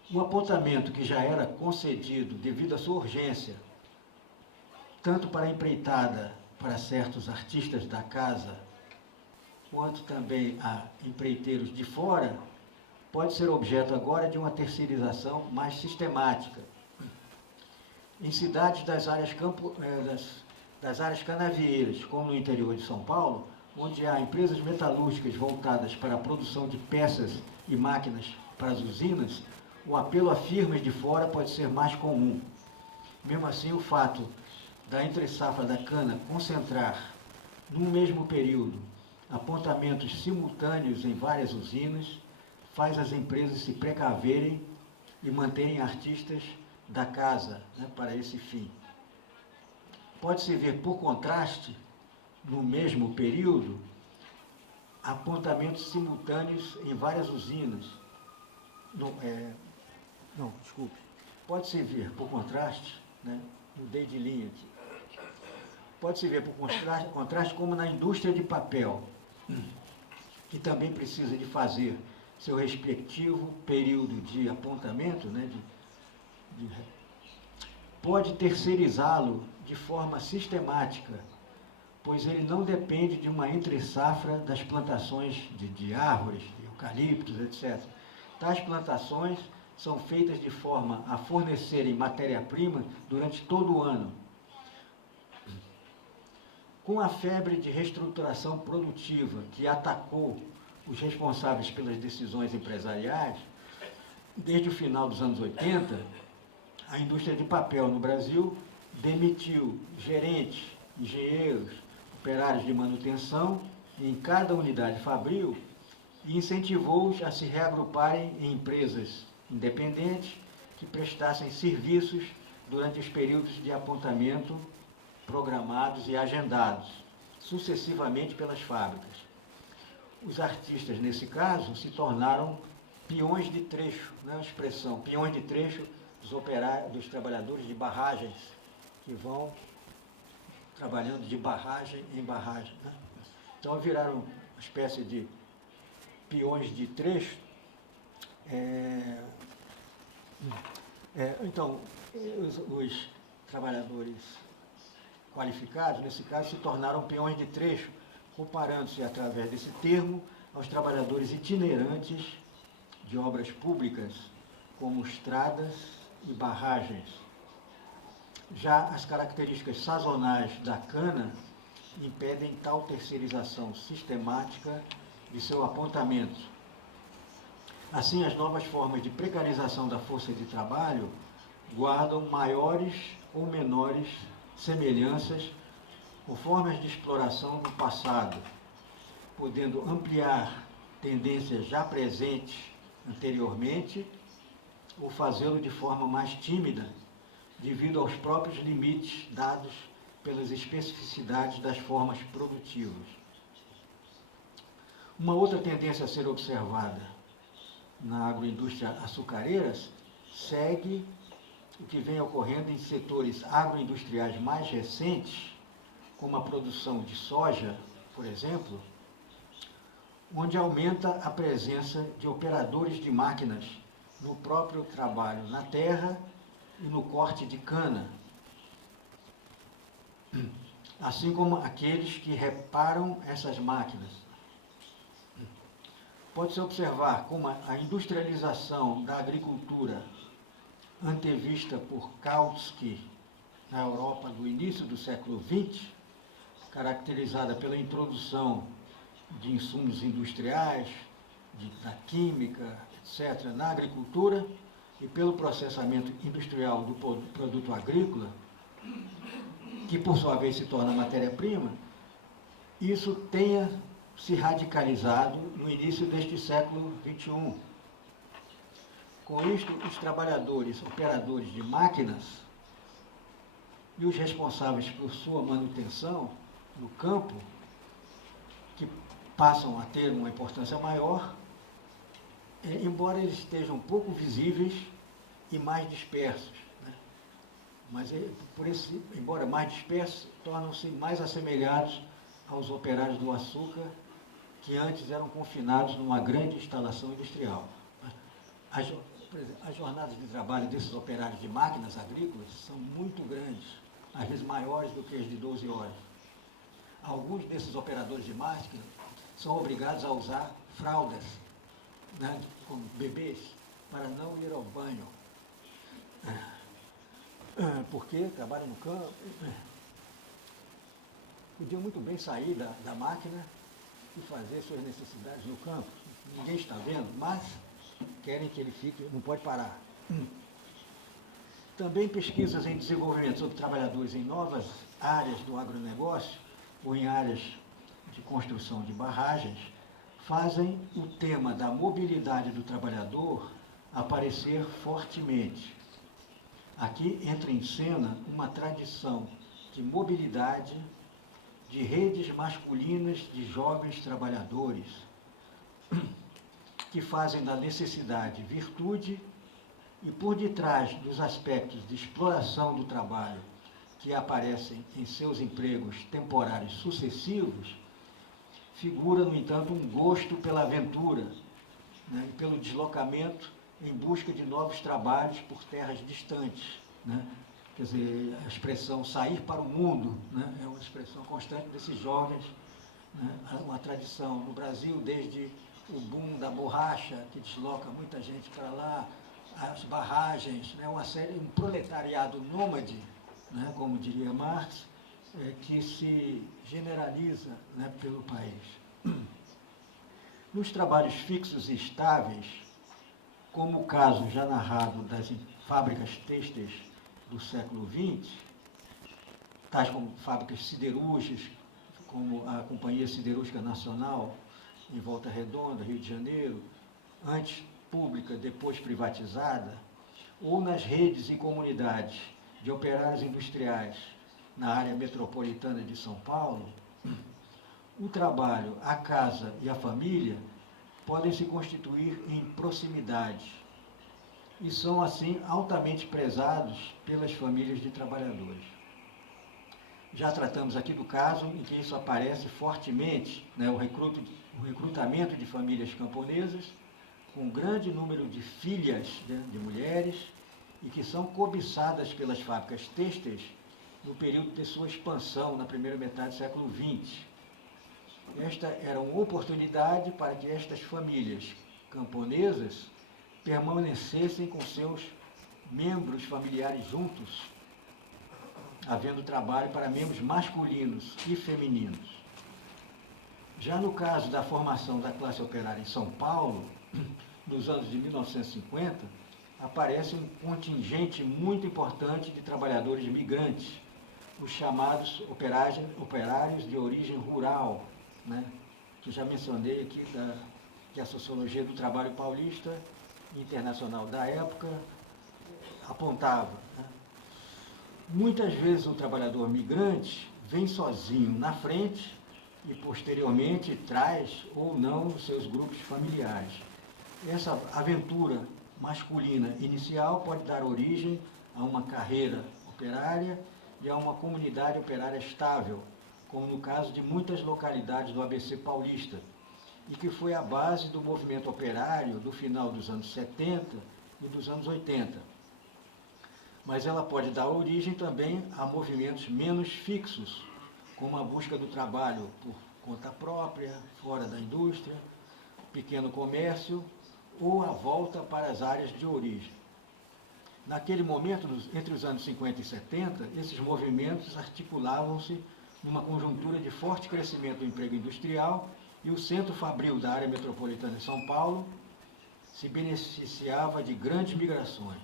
O apontamento que já era concedido devido à sua urgência, tanto para a empreitada para certos artistas da casa, quanto também a empreiteiros de fora, pode ser objeto agora de uma terceirização mais sistemática. Em cidades das áreas canavieiras, como no interior de São Paulo, onde há empresas metalúrgicas voltadas para a produção de peças e máquinas para as usinas, o apelo a firmas de fora pode ser mais comum. Mesmo assim, o fato da entre-safra da cana concentrar, num mesmo período, apontamentos simultâneos em várias usinas, faz as empresas se precaverem e manterem artistas da casa, né, para esse fim. Pode-se ver, por contraste, no mesmo período, apontamentos simultâneos em várias usinas. Pode-se ver, por contraste, né, mudei de linha aqui. Pode-se ver, por contraste, como na indústria de papel, que também precisa de fazer seu respectivo período de apontamento, né, pode terceirizá-lo de forma sistemática, pois ele não depende de uma entre-safra das plantações de árvores, de eucaliptos, etc. Tais plantações são feitas de forma a fornecerem matéria-prima durante todo o ano. Com a febre de reestruturação produtiva que atacou os responsáveis pelas decisões empresariais, desde o final dos anos 80, a indústria de papel no Brasil demitiu gerentes, engenheiros, operários de manutenção em cada unidade fabril e incentivou-os a se reagruparem em empresas independentes que prestassem serviços durante os períodos de apontamento programados e agendados, sucessivamente pelas fábricas. Os artistas, nesse caso, se tornaram peões de trecho, né, a expressão, peões de trecho dos trabalhadores de barragens, que vão trabalhando de barragem em barragem. Né? Então viraram uma espécie de peões de trecho. Então, os trabalhadores qualificados, nesse caso, se tornaram peões de trecho, comparando-se, através desse termo, aos trabalhadores itinerantes de obras públicas, como estradas e barragens. Já as características sazonais da cana impedem tal terceirização sistemática de seu apontamento. Assim, as novas formas de precarização da força de trabalho guardam maiores ou menores semelhanças com formas de exploração do passado, podendo ampliar tendências já presentes anteriormente ou fazê-lo de forma mais tímida, devido aos próprios limites dados pelas especificidades das formas produtivas. Uma outra tendência a ser observada na agroindústria açucareira segue o que vem ocorrendo em setores agroindustriais mais recentes, como a produção de soja, por exemplo, onde aumenta a presença de operadores de máquinas no próprio trabalho na terra e no corte de cana, assim como aqueles que reparam essas máquinas. Pode-se observar como a industrialização da agricultura antevista por Kautsky na Europa do início do século XX, caracterizada pela introdução de insumos industriais, da química, etc., na agricultura e pelo processamento industrial do produto agrícola, que por sua vez se torna matéria-prima, isso tenha se radicalizado no início deste século XXI. Com isto, os trabalhadores, operadores de máquinas e os responsáveis por sua manutenção no campo, que passam a ter uma importância maior, embora eles estejam pouco visíveis e mais dispersos, né? Mas, embora mais dispersos, tornam-se mais assemelhados aos operários do açúcar, que antes eram confinados numa grande instalação industrial. As jornadas de trabalho desses operários de máquinas agrícolas são muito grandes, às vezes maiores do que as de 12 horas. Alguns desses operadores de máquina são obrigados a usar fraldas, né, como bebês, para não ir ao banho, porque trabalham no campo. Podiam muito bem sair da máquina e fazer suas necessidades no campo. Ninguém está vendo, mas querem que ele fique, não pode parar. Também pesquisas em desenvolvimento sobre trabalhadores em novas áreas do agronegócio ou em áreas de construção de barragens fazem o tema da mobilidade do trabalhador aparecer fortemente. Aqui entra em cena uma tradição de mobilidade de redes masculinas de jovens trabalhadores que fazem da necessidade virtude e, por detrás dos aspectos de exploração do trabalho que aparecem em seus empregos temporários sucessivos, figura, no entanto, um gosto pela aventura, né, e pelo deslocamento em busca de novos trabalhos por terras distantes, né? Quer dizer, a expressão sair para o mundo, né, é uma expressão constante desses jovens, né, uma tradição no Brasil, desde o boom da borracha, que desloca muita gente para lá, as barragens, né, um proletariado nômade, né, como diria Marx, que se generaliza, né, pelo país. Nos trabalhos fixos e estáveis, como o caso já narrado das fábricas têxteis do século XX, tais como fábricas siderúrgicas, como a Companhia Siderúrgica Nacional, em Volta Redonda, Rio de Janeiro, antes pública, depois privatizada, ou nas redes e comunidades de operários industriais na área metropolitana de São Paulo, o trabalho, a casa e a família podem se constituir em proximidade e são, assim, altamente prezados pelas famílias de trabalhadores. Já tratamos aqui do caso em que isso aparece fortemente, né, o recrutamento de famílias camponesas, com um grande número de filhas, né, de mulheres, e que são cobiçadas pelas fábricas têxteis no período de sua expansão na primeira metade do século XX. Esta era uma oportunidade para que estas famílias camponesas permanecessem com seus membros familiares juntos, havendo trabalho para membros masculinos e femininos. Já no caso da formação da classe operária em São Paulo, nos anos de 1950, aparece um contingente muito importante de trabalhadores migrantes, os chamados operários de origem rural, né? Que já mencionei aqui, que a sociologia do trabalho paulista internacional da época apontava, né? Muitas vezes o trabalhador migrante vem sozinho na frente e posteriormente traz ou não os seus grupos familiares. Essa aventura masculina inicial pode dar origem a uma carreira operária e a uma comunidade operária estável, como no caso de muitas localidades do ABC paulista, e que foi a base do movimento operário do final dos anos 70 e dos anos 80. Mas ela pode dar origem também a movimentos menos fixos, como a busca do trabalho por conta própria, fora da indústria, pequeno comércio, ou a volta para as áreas de origem. Naquele momento, entre os anos 50 e 70, esses movimentos articulavam-se numa conjuntura de forte crescimento do emprego industrial, e o centro fabril da área metropolitana de São Paulo se beneficiava de grandes migrações.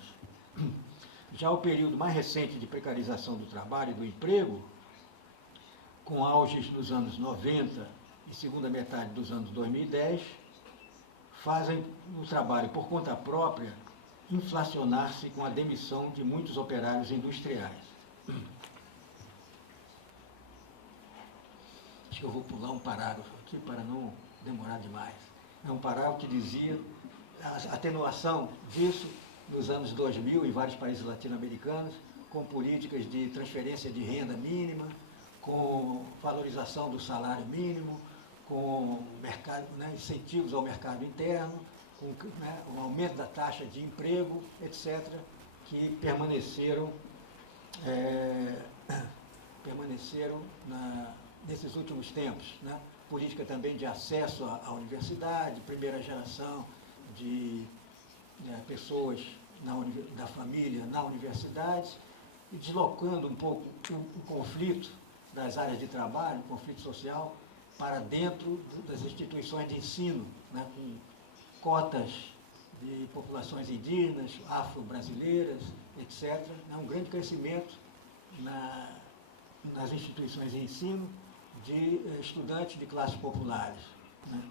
Já o período mais recente de precarização do trabalho e do emprego, com auges nos anos 90 e segunda metade dos anos 2010, fazem o trabalho por conta própria inflacionar-se com a demissão de muitos operários industriais. Acho que eu vou pular um parágrafo aqui para não demorar demais. É um parágrafo que dizia a atenuação disso nos anos 2000 em vários países latino-americanos, com políticas de transferência de renda mínima, com valorização do salário mínimo, com mercado, né, incentivos ao mercado interno, com, né, o aumento da taxa de emprego, etc., que permaneceram nesses últimos tempos, né? Política também de acesso à universidade, primeira geração de pessoas da família na universidade, e deslocando um pouco o conflito das áreas de trabalho, o conflito social, para dentro das instituições de ensino, né, com cotas de populações indígenas, afro-brasileiras, etc. Um grande crescimento nas instituições de ensino de estudantes de classes populares, né.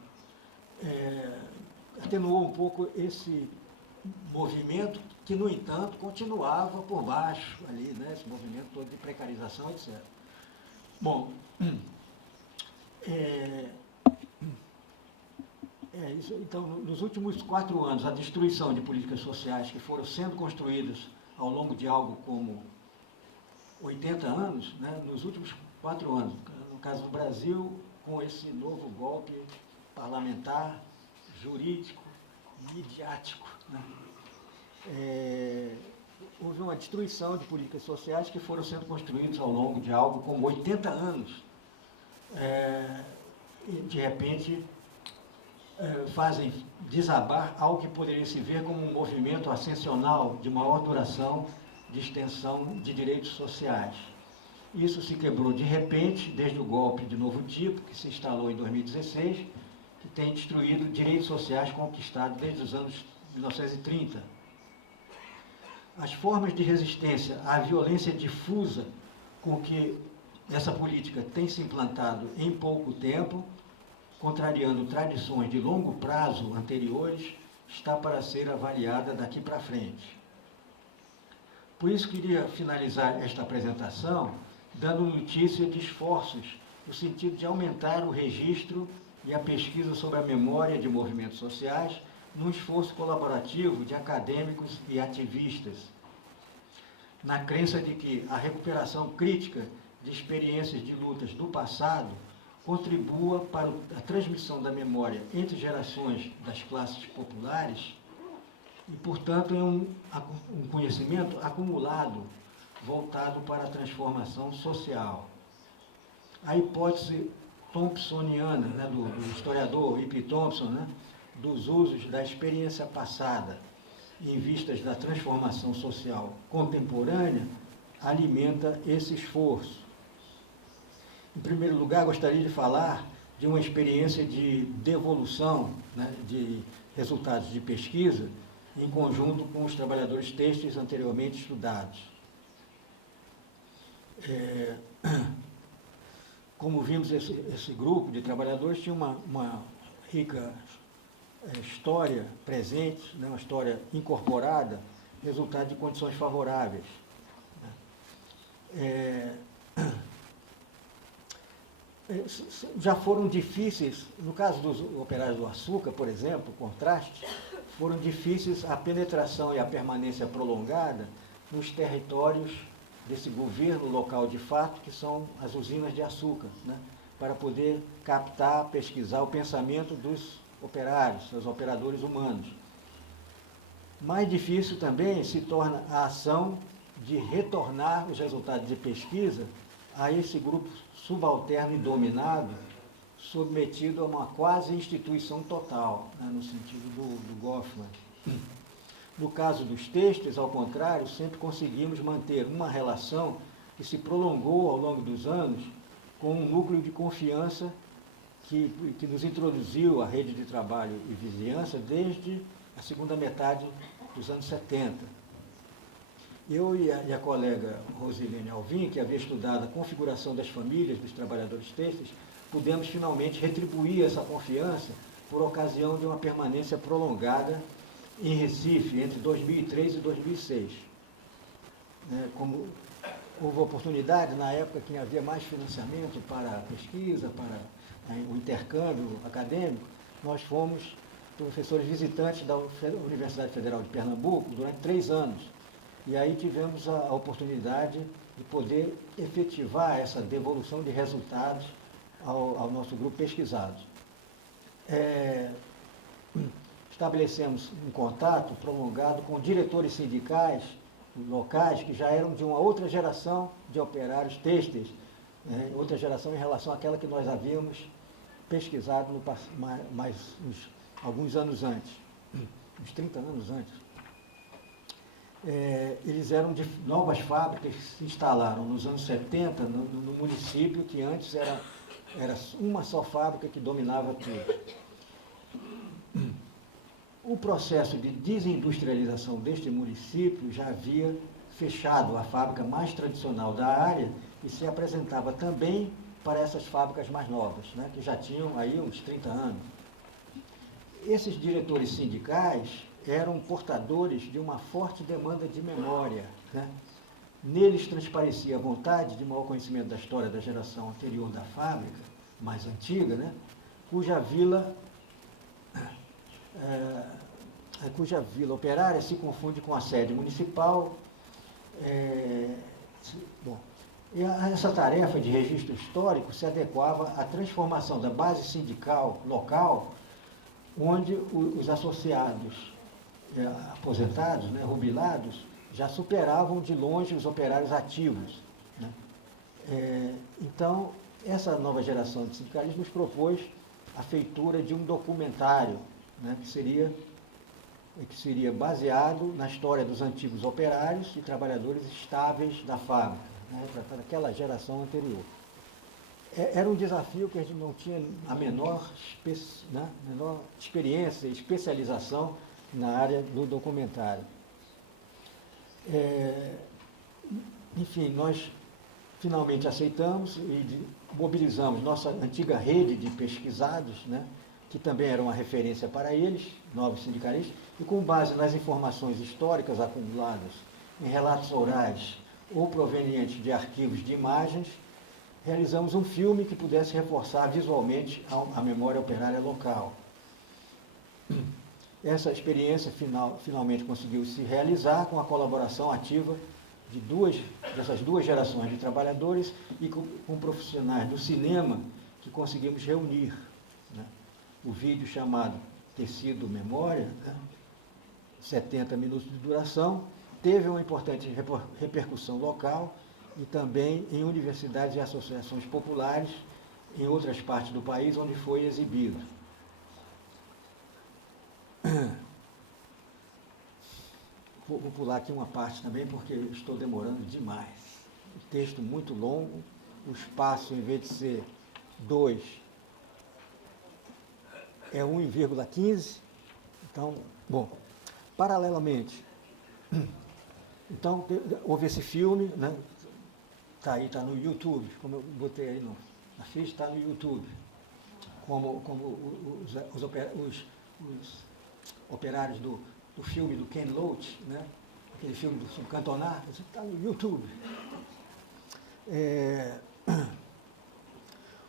Atenuou um pouco esse movimento que, no entanto, continuava por baixo ali, né, esse movimento todo de precarização, etc. Bom, isso, então, nos últimos 4 anos, a destruição de políticas sociais que foram sendo construídas ao longo de algo como 80 anos, né, nos últimos 4 anos, no caso do Brasil, com esse novo golpe parlamentar, jurídico, midiático, né, houve uma destruição de políticas sociais que foram sendo construídas ao longo de algo como 80 anos. E, de repente, fazem desabar algo que poderia se ver como um movimento ascensional de maior duração, de extensão de direitos sociais. Isso se quebrou de repente, desde o golpe de novo tipo, que se instalou em 2016, que tem destruído direitos sociais conquistados desde os anos 1930. As formas de resistência à violência difusa com que essa política tem se implantado em pouco tempo, contrariando tradições de longo prazo anteriores, está para ser avaliada daqui para frente. Por isso, queria finalizar esta apresentação dando notícia de esforços no sentido de aumentar o registro e a pesquisa sobre a memória de movimentos sociais num esforço colaborativo de acadêmicos e ativistas, na crença de que a recuperação crítica de experiências de lutas do passado contribua para a transmissão da memória entre gerações das classes populares e, portanto, é um conhecimento acumulado, voltado para a transformação social. A hipótese thompsoniana, né, do historiador E.P. Thompson, né, dos usos da experiência passada em vistas da transformação social contemporânea, alimenta esse esforço. Em primeiro lugar, gostaria de falar de uma experiência de devolução, né, de resultados de pesquisa em conjunto com os trabalhadores têxteis anteriormente estudados. Como vimos, esse grupo de trabalhadores tinha uma rica história presente, né, uma história incorporada, resultado de condições favoráveis. Já foram difíceis, no caso dos operários do açúcar, por exemplo, contraste, foram difíceis a penetração e a permanência prolongada nos territórios desse governo local de fato, que são as usinas de açúcar, né, para poder captar, pesquisar o pensamento dos operários, dos operadores humanos. Mais difícil também se torna a ação de retornar os resultados de pesquisa a esse grupo subalterno e dominado, submetido a uma quase instituição total, né, no sentido do Goffman. No caso dos têxteis, ao contrário, sempre conseguimos manter uma relação que se prolongou ao longo dos anos com um núcleo de confiança que nos introduziu à rede de trabalho e vizinhança desde a segunda metade dos anos 70. Eu e a colega Rosilene Alvim, que havia estudado a configuração das famílias dos trabalhadores têxteis, pudemos finalmente retribuir essa confiança por ocasião de uma permanência prolongada em Recife, entre 2003 e 2006. Como houve oportunidade, na época que havia mais financiamento para a pesquisa, para o intercâmbio acadêmico, nós fomos professores visitantes da Universidade Federal de Pernambuco durante 3 anos. E aí tivemos a oportunidade de poder efetivar essa devolução de resultados ao nosso grupo pesquisado. Estabelecemos um contato prolongado com diretores sindicais locais que já eram de uma outra geração de operários têxteis, né, outra geração em relação àquela que nós havíamos pesquisado alguns anos antes, uns 30 anos antes. Eles eram de novas fábricas que se instalaram nos anos 70 no município, que antes era uma só fábrica que dominava tudo. O processo de desindustrialização deste município já havia fechado a fábrica mais tradicional da área e se apresentava também para essas fábricas mais novas, né, que já tinham aí uns 30 anos. Esses diretores sindicais eram portadores de uma forte demanda de memória, né? Neles transparecia a vontade de maior conhecimento da história da geração anterior da fábrica, mais antiga, né, cuja vila operária se confunde com a sede municipal. E essa tarefa de registro histórico se adequava à transformação da base sindical local, onde os associados aposentados, né, jubilados, já superavam de longe os operários ativos, né? Então, essa nova geração de sindicalistas nos propôs a feitura de um documentário, né, que seria baseado na história dos antigos operários e trabalhadores estáveis da fábrica, né, para aquela geração anterior. Era um desafio que a gente não tinha a menor experiência e especialização na área do documentário. Enfim, nós finalmente aceitamos e mobilizamos nossa antiga rede de pesquisados, né, que também era uma referência para eles, novos sindicalistas, e com base nas informações históricas acumuladas em relatos orais ou provenientes de arquivos de imagens, realizamos um filme que pudesse reforçar visualmente a memória operária local. Essa experiência finalmente conseguiu se realizar com a colaboração ativa dessas duas gerações de trabalhadores e com profissionais do cinema que conseguimos reunir, né? O vídeo chamado Tecido Memória, né, 70 minutos de duração, teve uma importante repercussão local e também em universidades e associações populares em outras partes do país onde foi exibido. Vou pular aqui uma parte também, porque estou demorando demais. O texto muito longo, o espaço, em vez de ser 2, é 1,15. Então, bom, paralelamente, então, houve esse filme, né? Está aí, está no YouTube, como eu botei aí na ficha, está no YouTube. Como os operários do filme do Ken Loach, né? Aquele filme do Subcantonar, está no YouTube.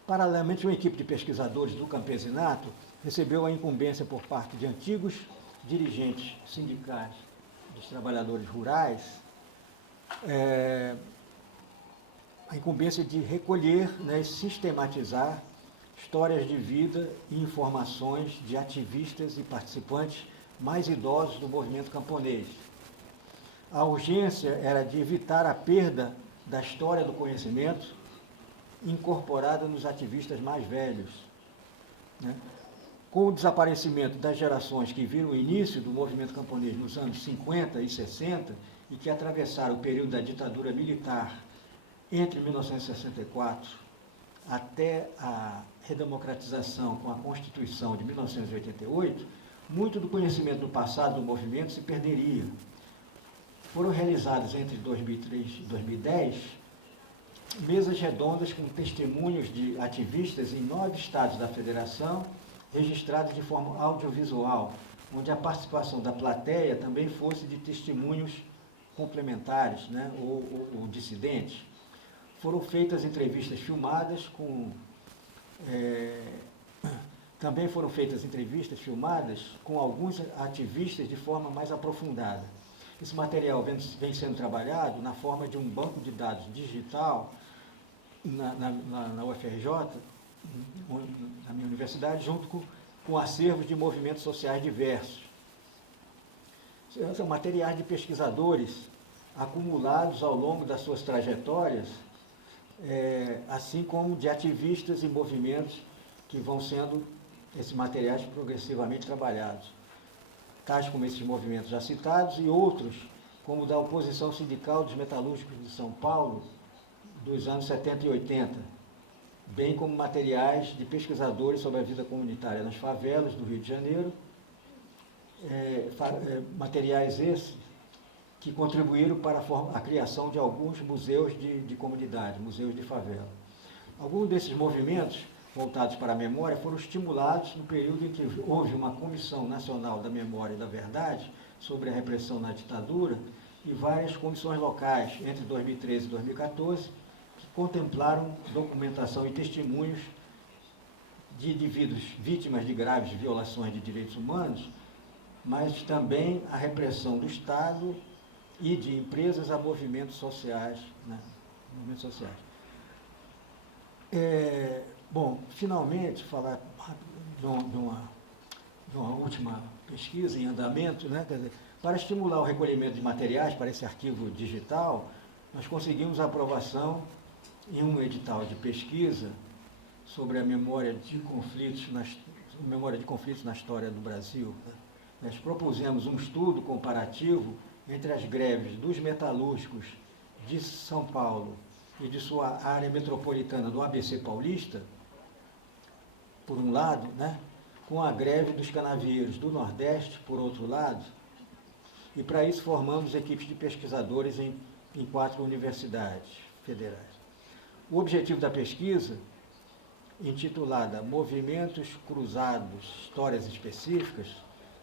Paralelamente, uma equipe de pesquisadores do campesinato recebeu a incumbência por parte de antigos dirigentes sindicais dos trabalhadores rurais, a incumbência de recolher, né, e sistematizar histórias de vida e informações de ativistas e participantes mais idosos do movimento camponês. A urgência era de evitar a perda da história do conhecimento incorporada nos ativistas mais velhos, né? Com o desaparecimento das gerações que viram o início do movimento camponês nos anos 50 e 60 e que atravessaram o período da ditadura militar entre 1964 até a redemocratização com a Constituição de 1988, muito do conhecimento do passado do movimento se perderia. Foram realizadas entre 2003 e 2010 mesas redondas com testemunhos de ativistas em 9 estados da federação, registrados de forma audiovisual, onde a participação da plateia também fosse de testemunhos complementares, né, ou dissidentes. Foram feitas entrevistas filmadas também foram feitas entrevistas filmadas com alguns ativistas de forma mais aprofundada. Esse material vem sendo trabalhado na forma de um banco de dados digital na UFRJ, na minha universidade, junto com acervos de movimentos sociais diversos. São materiais de pesquisadores acumulados ao longo das suas trajetórias, assim como de ativistas e movimentos que vão sendo esses materiais progressivamente trabalhados, tais como esses movimentos já citados e outros, como da oposição sindical dos metalúrgicos de São Paulo, dos anos 70 e 80, bem como materiais de pesquisadores sobre a vida comunitária nas favelas do Rio de Janeiro, materiais esses que contribuíram para a criação de alguns museus de comunidade, museus de favela. Alguns desses movimentos voltados para a memória foram estimulados no período em que houve uma Comissão Nacional da Memória e da Verdade sobre a repressão na ditadura e várias comissões locais, entre 2013 e 2014, que contemplaram documentação e testemunhos de indivíduos vítimas de graves violações de direitos humanos, mas também a repressão do Estado e de empresas a movimentos sociais, né? Movimentos sociais. Bom, finalmente, falar de uma última pesquisa em andamento, né? Quer dizer, para estimular o recolhimento de materiais para esse arquivo digital, nós conseguimos a aprovação em um edital de pesquisa sobre a memória de conflitos na história do Brasil. Né? Nós propusemos um estudo comparativo entre as greves dos metalúrgicos de São Paulo e de sua área metropolitana do ABC paulista, por um lado, né, com a greve dos canavieiros do Nordeste, por outro lado, e para isso formamos equipes de pesquisadores em 4 universidades federais. O objetivo da pesquisa, intitulada Movimentos Cruzados, Histórias Específicas,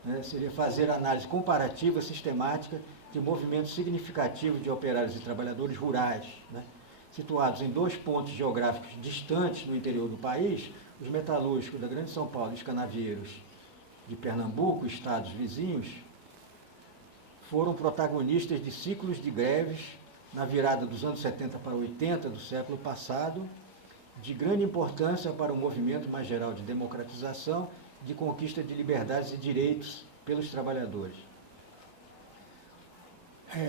né, seria fazer análise comparativa sistemática de movimentos significativos de operários e trabalhadores rurais, né, situados em 2 pontos geográficos distantes no interior do país, os metalúrgicos da Grande São Paulo e os canavieiros de Pernambuco, estados vizinhos, foram protagonistas de ciclos de greves na virada dos anos 70 para 80 do século passado, de grande importância para o movimento mais geral de democratização, de conquista de liberdades e direitos pelos trabalhadores.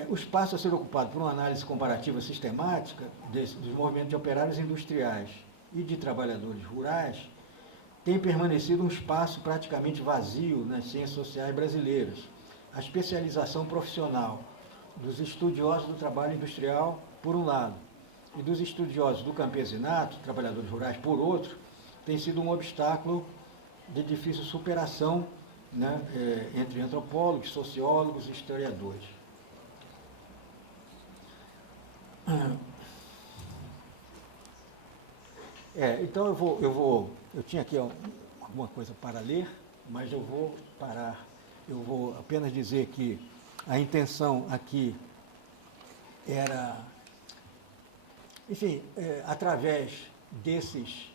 O espaço a ser ocupado por uma análise comparativa sistemática dos movimentos de operários industriais e de trabalhadores rurais tem permanecido um espaço praticamente vazio nas ciências sociais brasileiras. A especialização profissional dos estudiosos do trabalho industrial, por um lado, e dos estudiosos do campesinato, trabalhadores rurais, por outro, tem sido um obstáculo de difícil superação, né, entre antropólogos, sociólogos e historiadores. Então eu tinha aqui alguma coisa para ler, mas eu vou parar. Eu vou apenas dizer que a intenção aqui era, enfim, através desses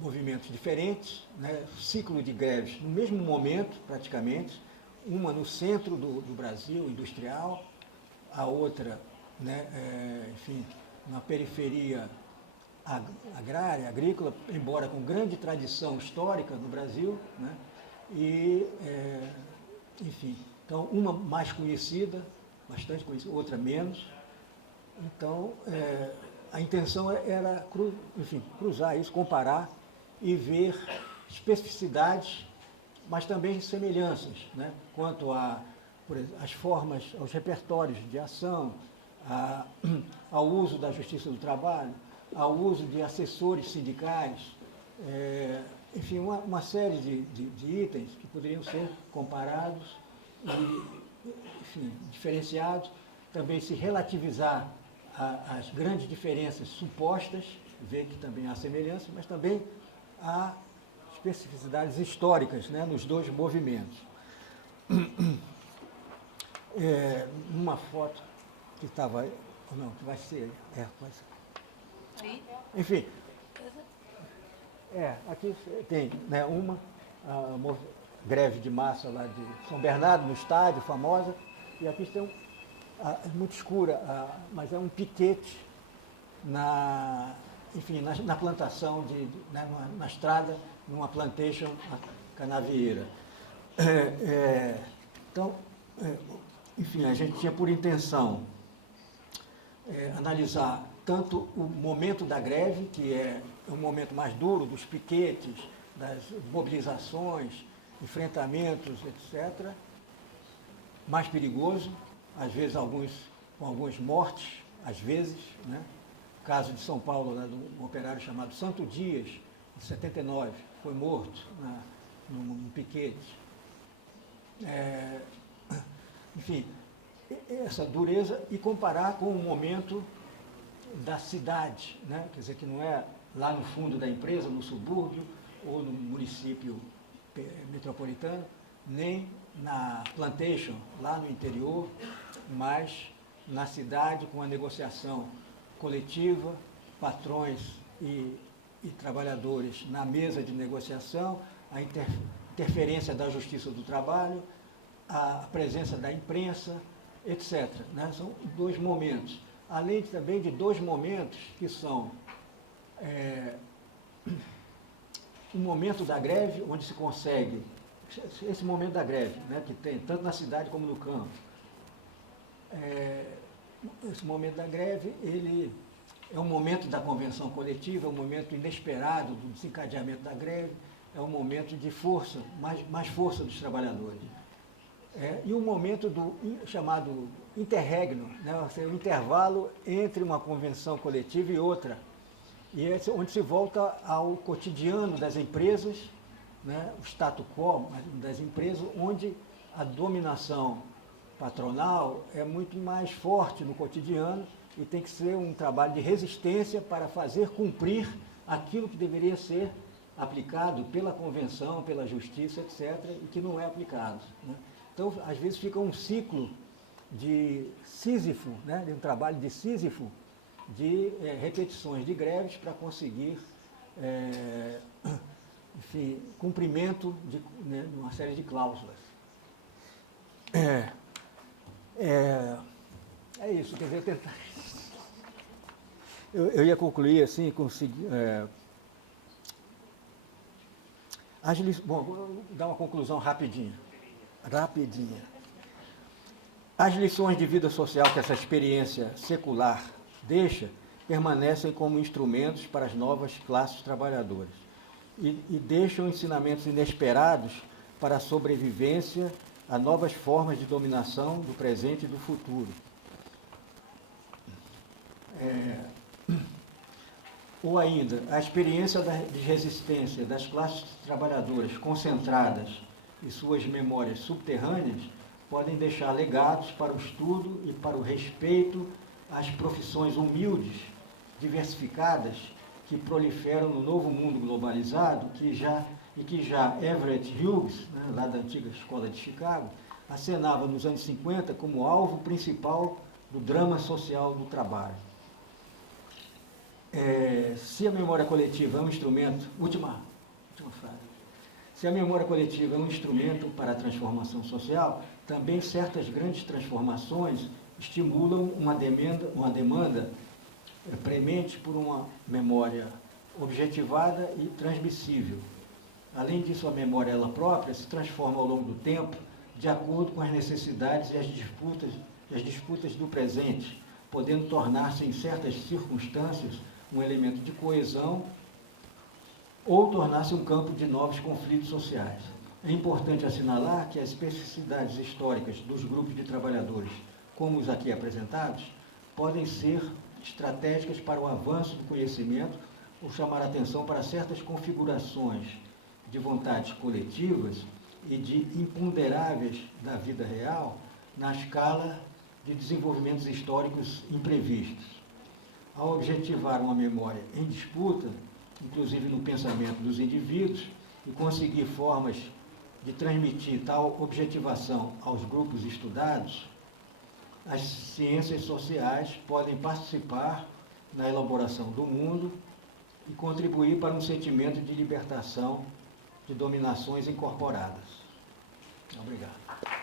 movimentos diferentes, né, ciclo de greves no mesmo momento, praticamente, uma no centro do Brasil, industrial, a outra, né, enfim, na periferia agrária, agrícola, embora com grande tradição histórica no Brasil, né, e, enfim, então, uma mais conhecida, bastante conhecida, outra menos. Então, a intenção era, enfim, cruzar isso, comparar e ver especificidades, mas também semelhanças, né, quanto às formas, aos repertórios de ação, ao uso da justiça do trabalho, ao uso de assessores sindicais, enfim, uma série de itens que poderiam ser comparados e, enfim, diferenciados, também se relativizar as grandes diferenças supostas, ver que também há semelhanças, mas também há especificidades históricas, né, nos dois movimentos. Numa foto que estava, não, que vai ser, vai ser. Enfim, aqui tem, né, uma greve de massa lá de São Bernardo, no estádio, famosa, e aqui tem muito escura, mas é um piquete na plantação, né, na estrada, numa plantation canavieira. Então, enfim, a gente tinha por intenção analisar tanto o momento da greve, que é um momento mais duro, dos piquetes, das mobilizações, enfrentamentos, etc., mais perigoso, às vezes com algumas mortes, às vezes, né? O caso de São Paulo, né, de um operário chamado Santo Dias, em 79, foi morto num piquete. Enfim, essa dureza, e comparar com o momento da cidade, né? Quer dizer, que não é lá no fundo da empresa, no subúrbio, ou no município metropolitano, nem na plantation, lá no interior, mas na cidade, com a negociação coletiva, patrões e trabalhadores na mesa de negociação, a interferência da Justiça do Trabalho, a presença da imprensa, etc., né? São dois momentos. Além também de dois momentos que são o momento da greve, onde se consegue, esse momento da greve, né, que tem tanto na cidade como no campo, esse momento da greve, ele é um momento da convenção coletiva, é um momento inesperado do desencadeamento da greve, é um momento de força, mais força dos trabalhadores. E um momento chamado interregno, né, o intervalo entre uma convenção coletiva e outra, e onde se volta ao cotidiano das empresas, né, o status quo das empresas, onde a dominação patronal é muito mais forte no cotidiano e tem que ser um trabalho de resistência para fazer cumprir aquilo que deveria ser aplicado pela convenção, pela justiça, etc., e que não é aplicado, né? Então, às vezes fica um ciclo de Sísifo, né, de um trabalho de Sísifo, de repetições de greves para conseguir, enfim, cumprimento de uma série de cláusulas. É isso, quer dizer, tentar. Eu ia concluir assim, conseguir. Bom, vou dar uma conclusão rapidinha. As lições de vida social que essa experiência secular deixa permanecem como instrumentos para as novas classes trabalhadoras e deixam ensinamentos inesperados para a sobrevivência a novas formas de dominação do presente e do futuro. Ou ainda, a experiência de resistência das classes trabalhadoras concentradas e suas memórias subterrâneas podem deixar legados para o estudo e para o respeito às profissões humildes, diversificadas, que proliferam no novo mundo globalizado, que já Everett Hughes, né, lá da antiga escola de Chicago, acenava nos anos 50 como alvo principal do drama social do trabalho. Se a memória coletiva é um instrumento... Última frase. Se a memória coletiva é um instrumento para a transformação social, também certas grandes transformações estimulam uma demanda premente por uma memória objetivada e transmissível. Além disso, a memória ela própria se transforma ao longo do tempo de acordo com as necessidades e as disputas do presente, podendo tornar-se, em certas circunstâncias, um elemento de coesão ou tornar-se um campo de novos conflitos sociais. É importante assinalar que as especificidades históricas dos grupos de trabalhadores, como os aqui apresentados, podem ser estratégicas para o avanço do conhecimento ou chamar a atenção para certas configurações de vontades coletivas e de imponderáveis da vida real na escala de desenvolvimentos históricos imprevistos. Ao objetivar uma memória em disputa, inclusive no pensamento dos indivíduos, e conseguir formas de transmitir tal objetivação aos grupos estudados, as ciências sociais podem participar na elaboração do mundo e contribuir para um sentimento de libertação de dominações incorporadas. Obrigado.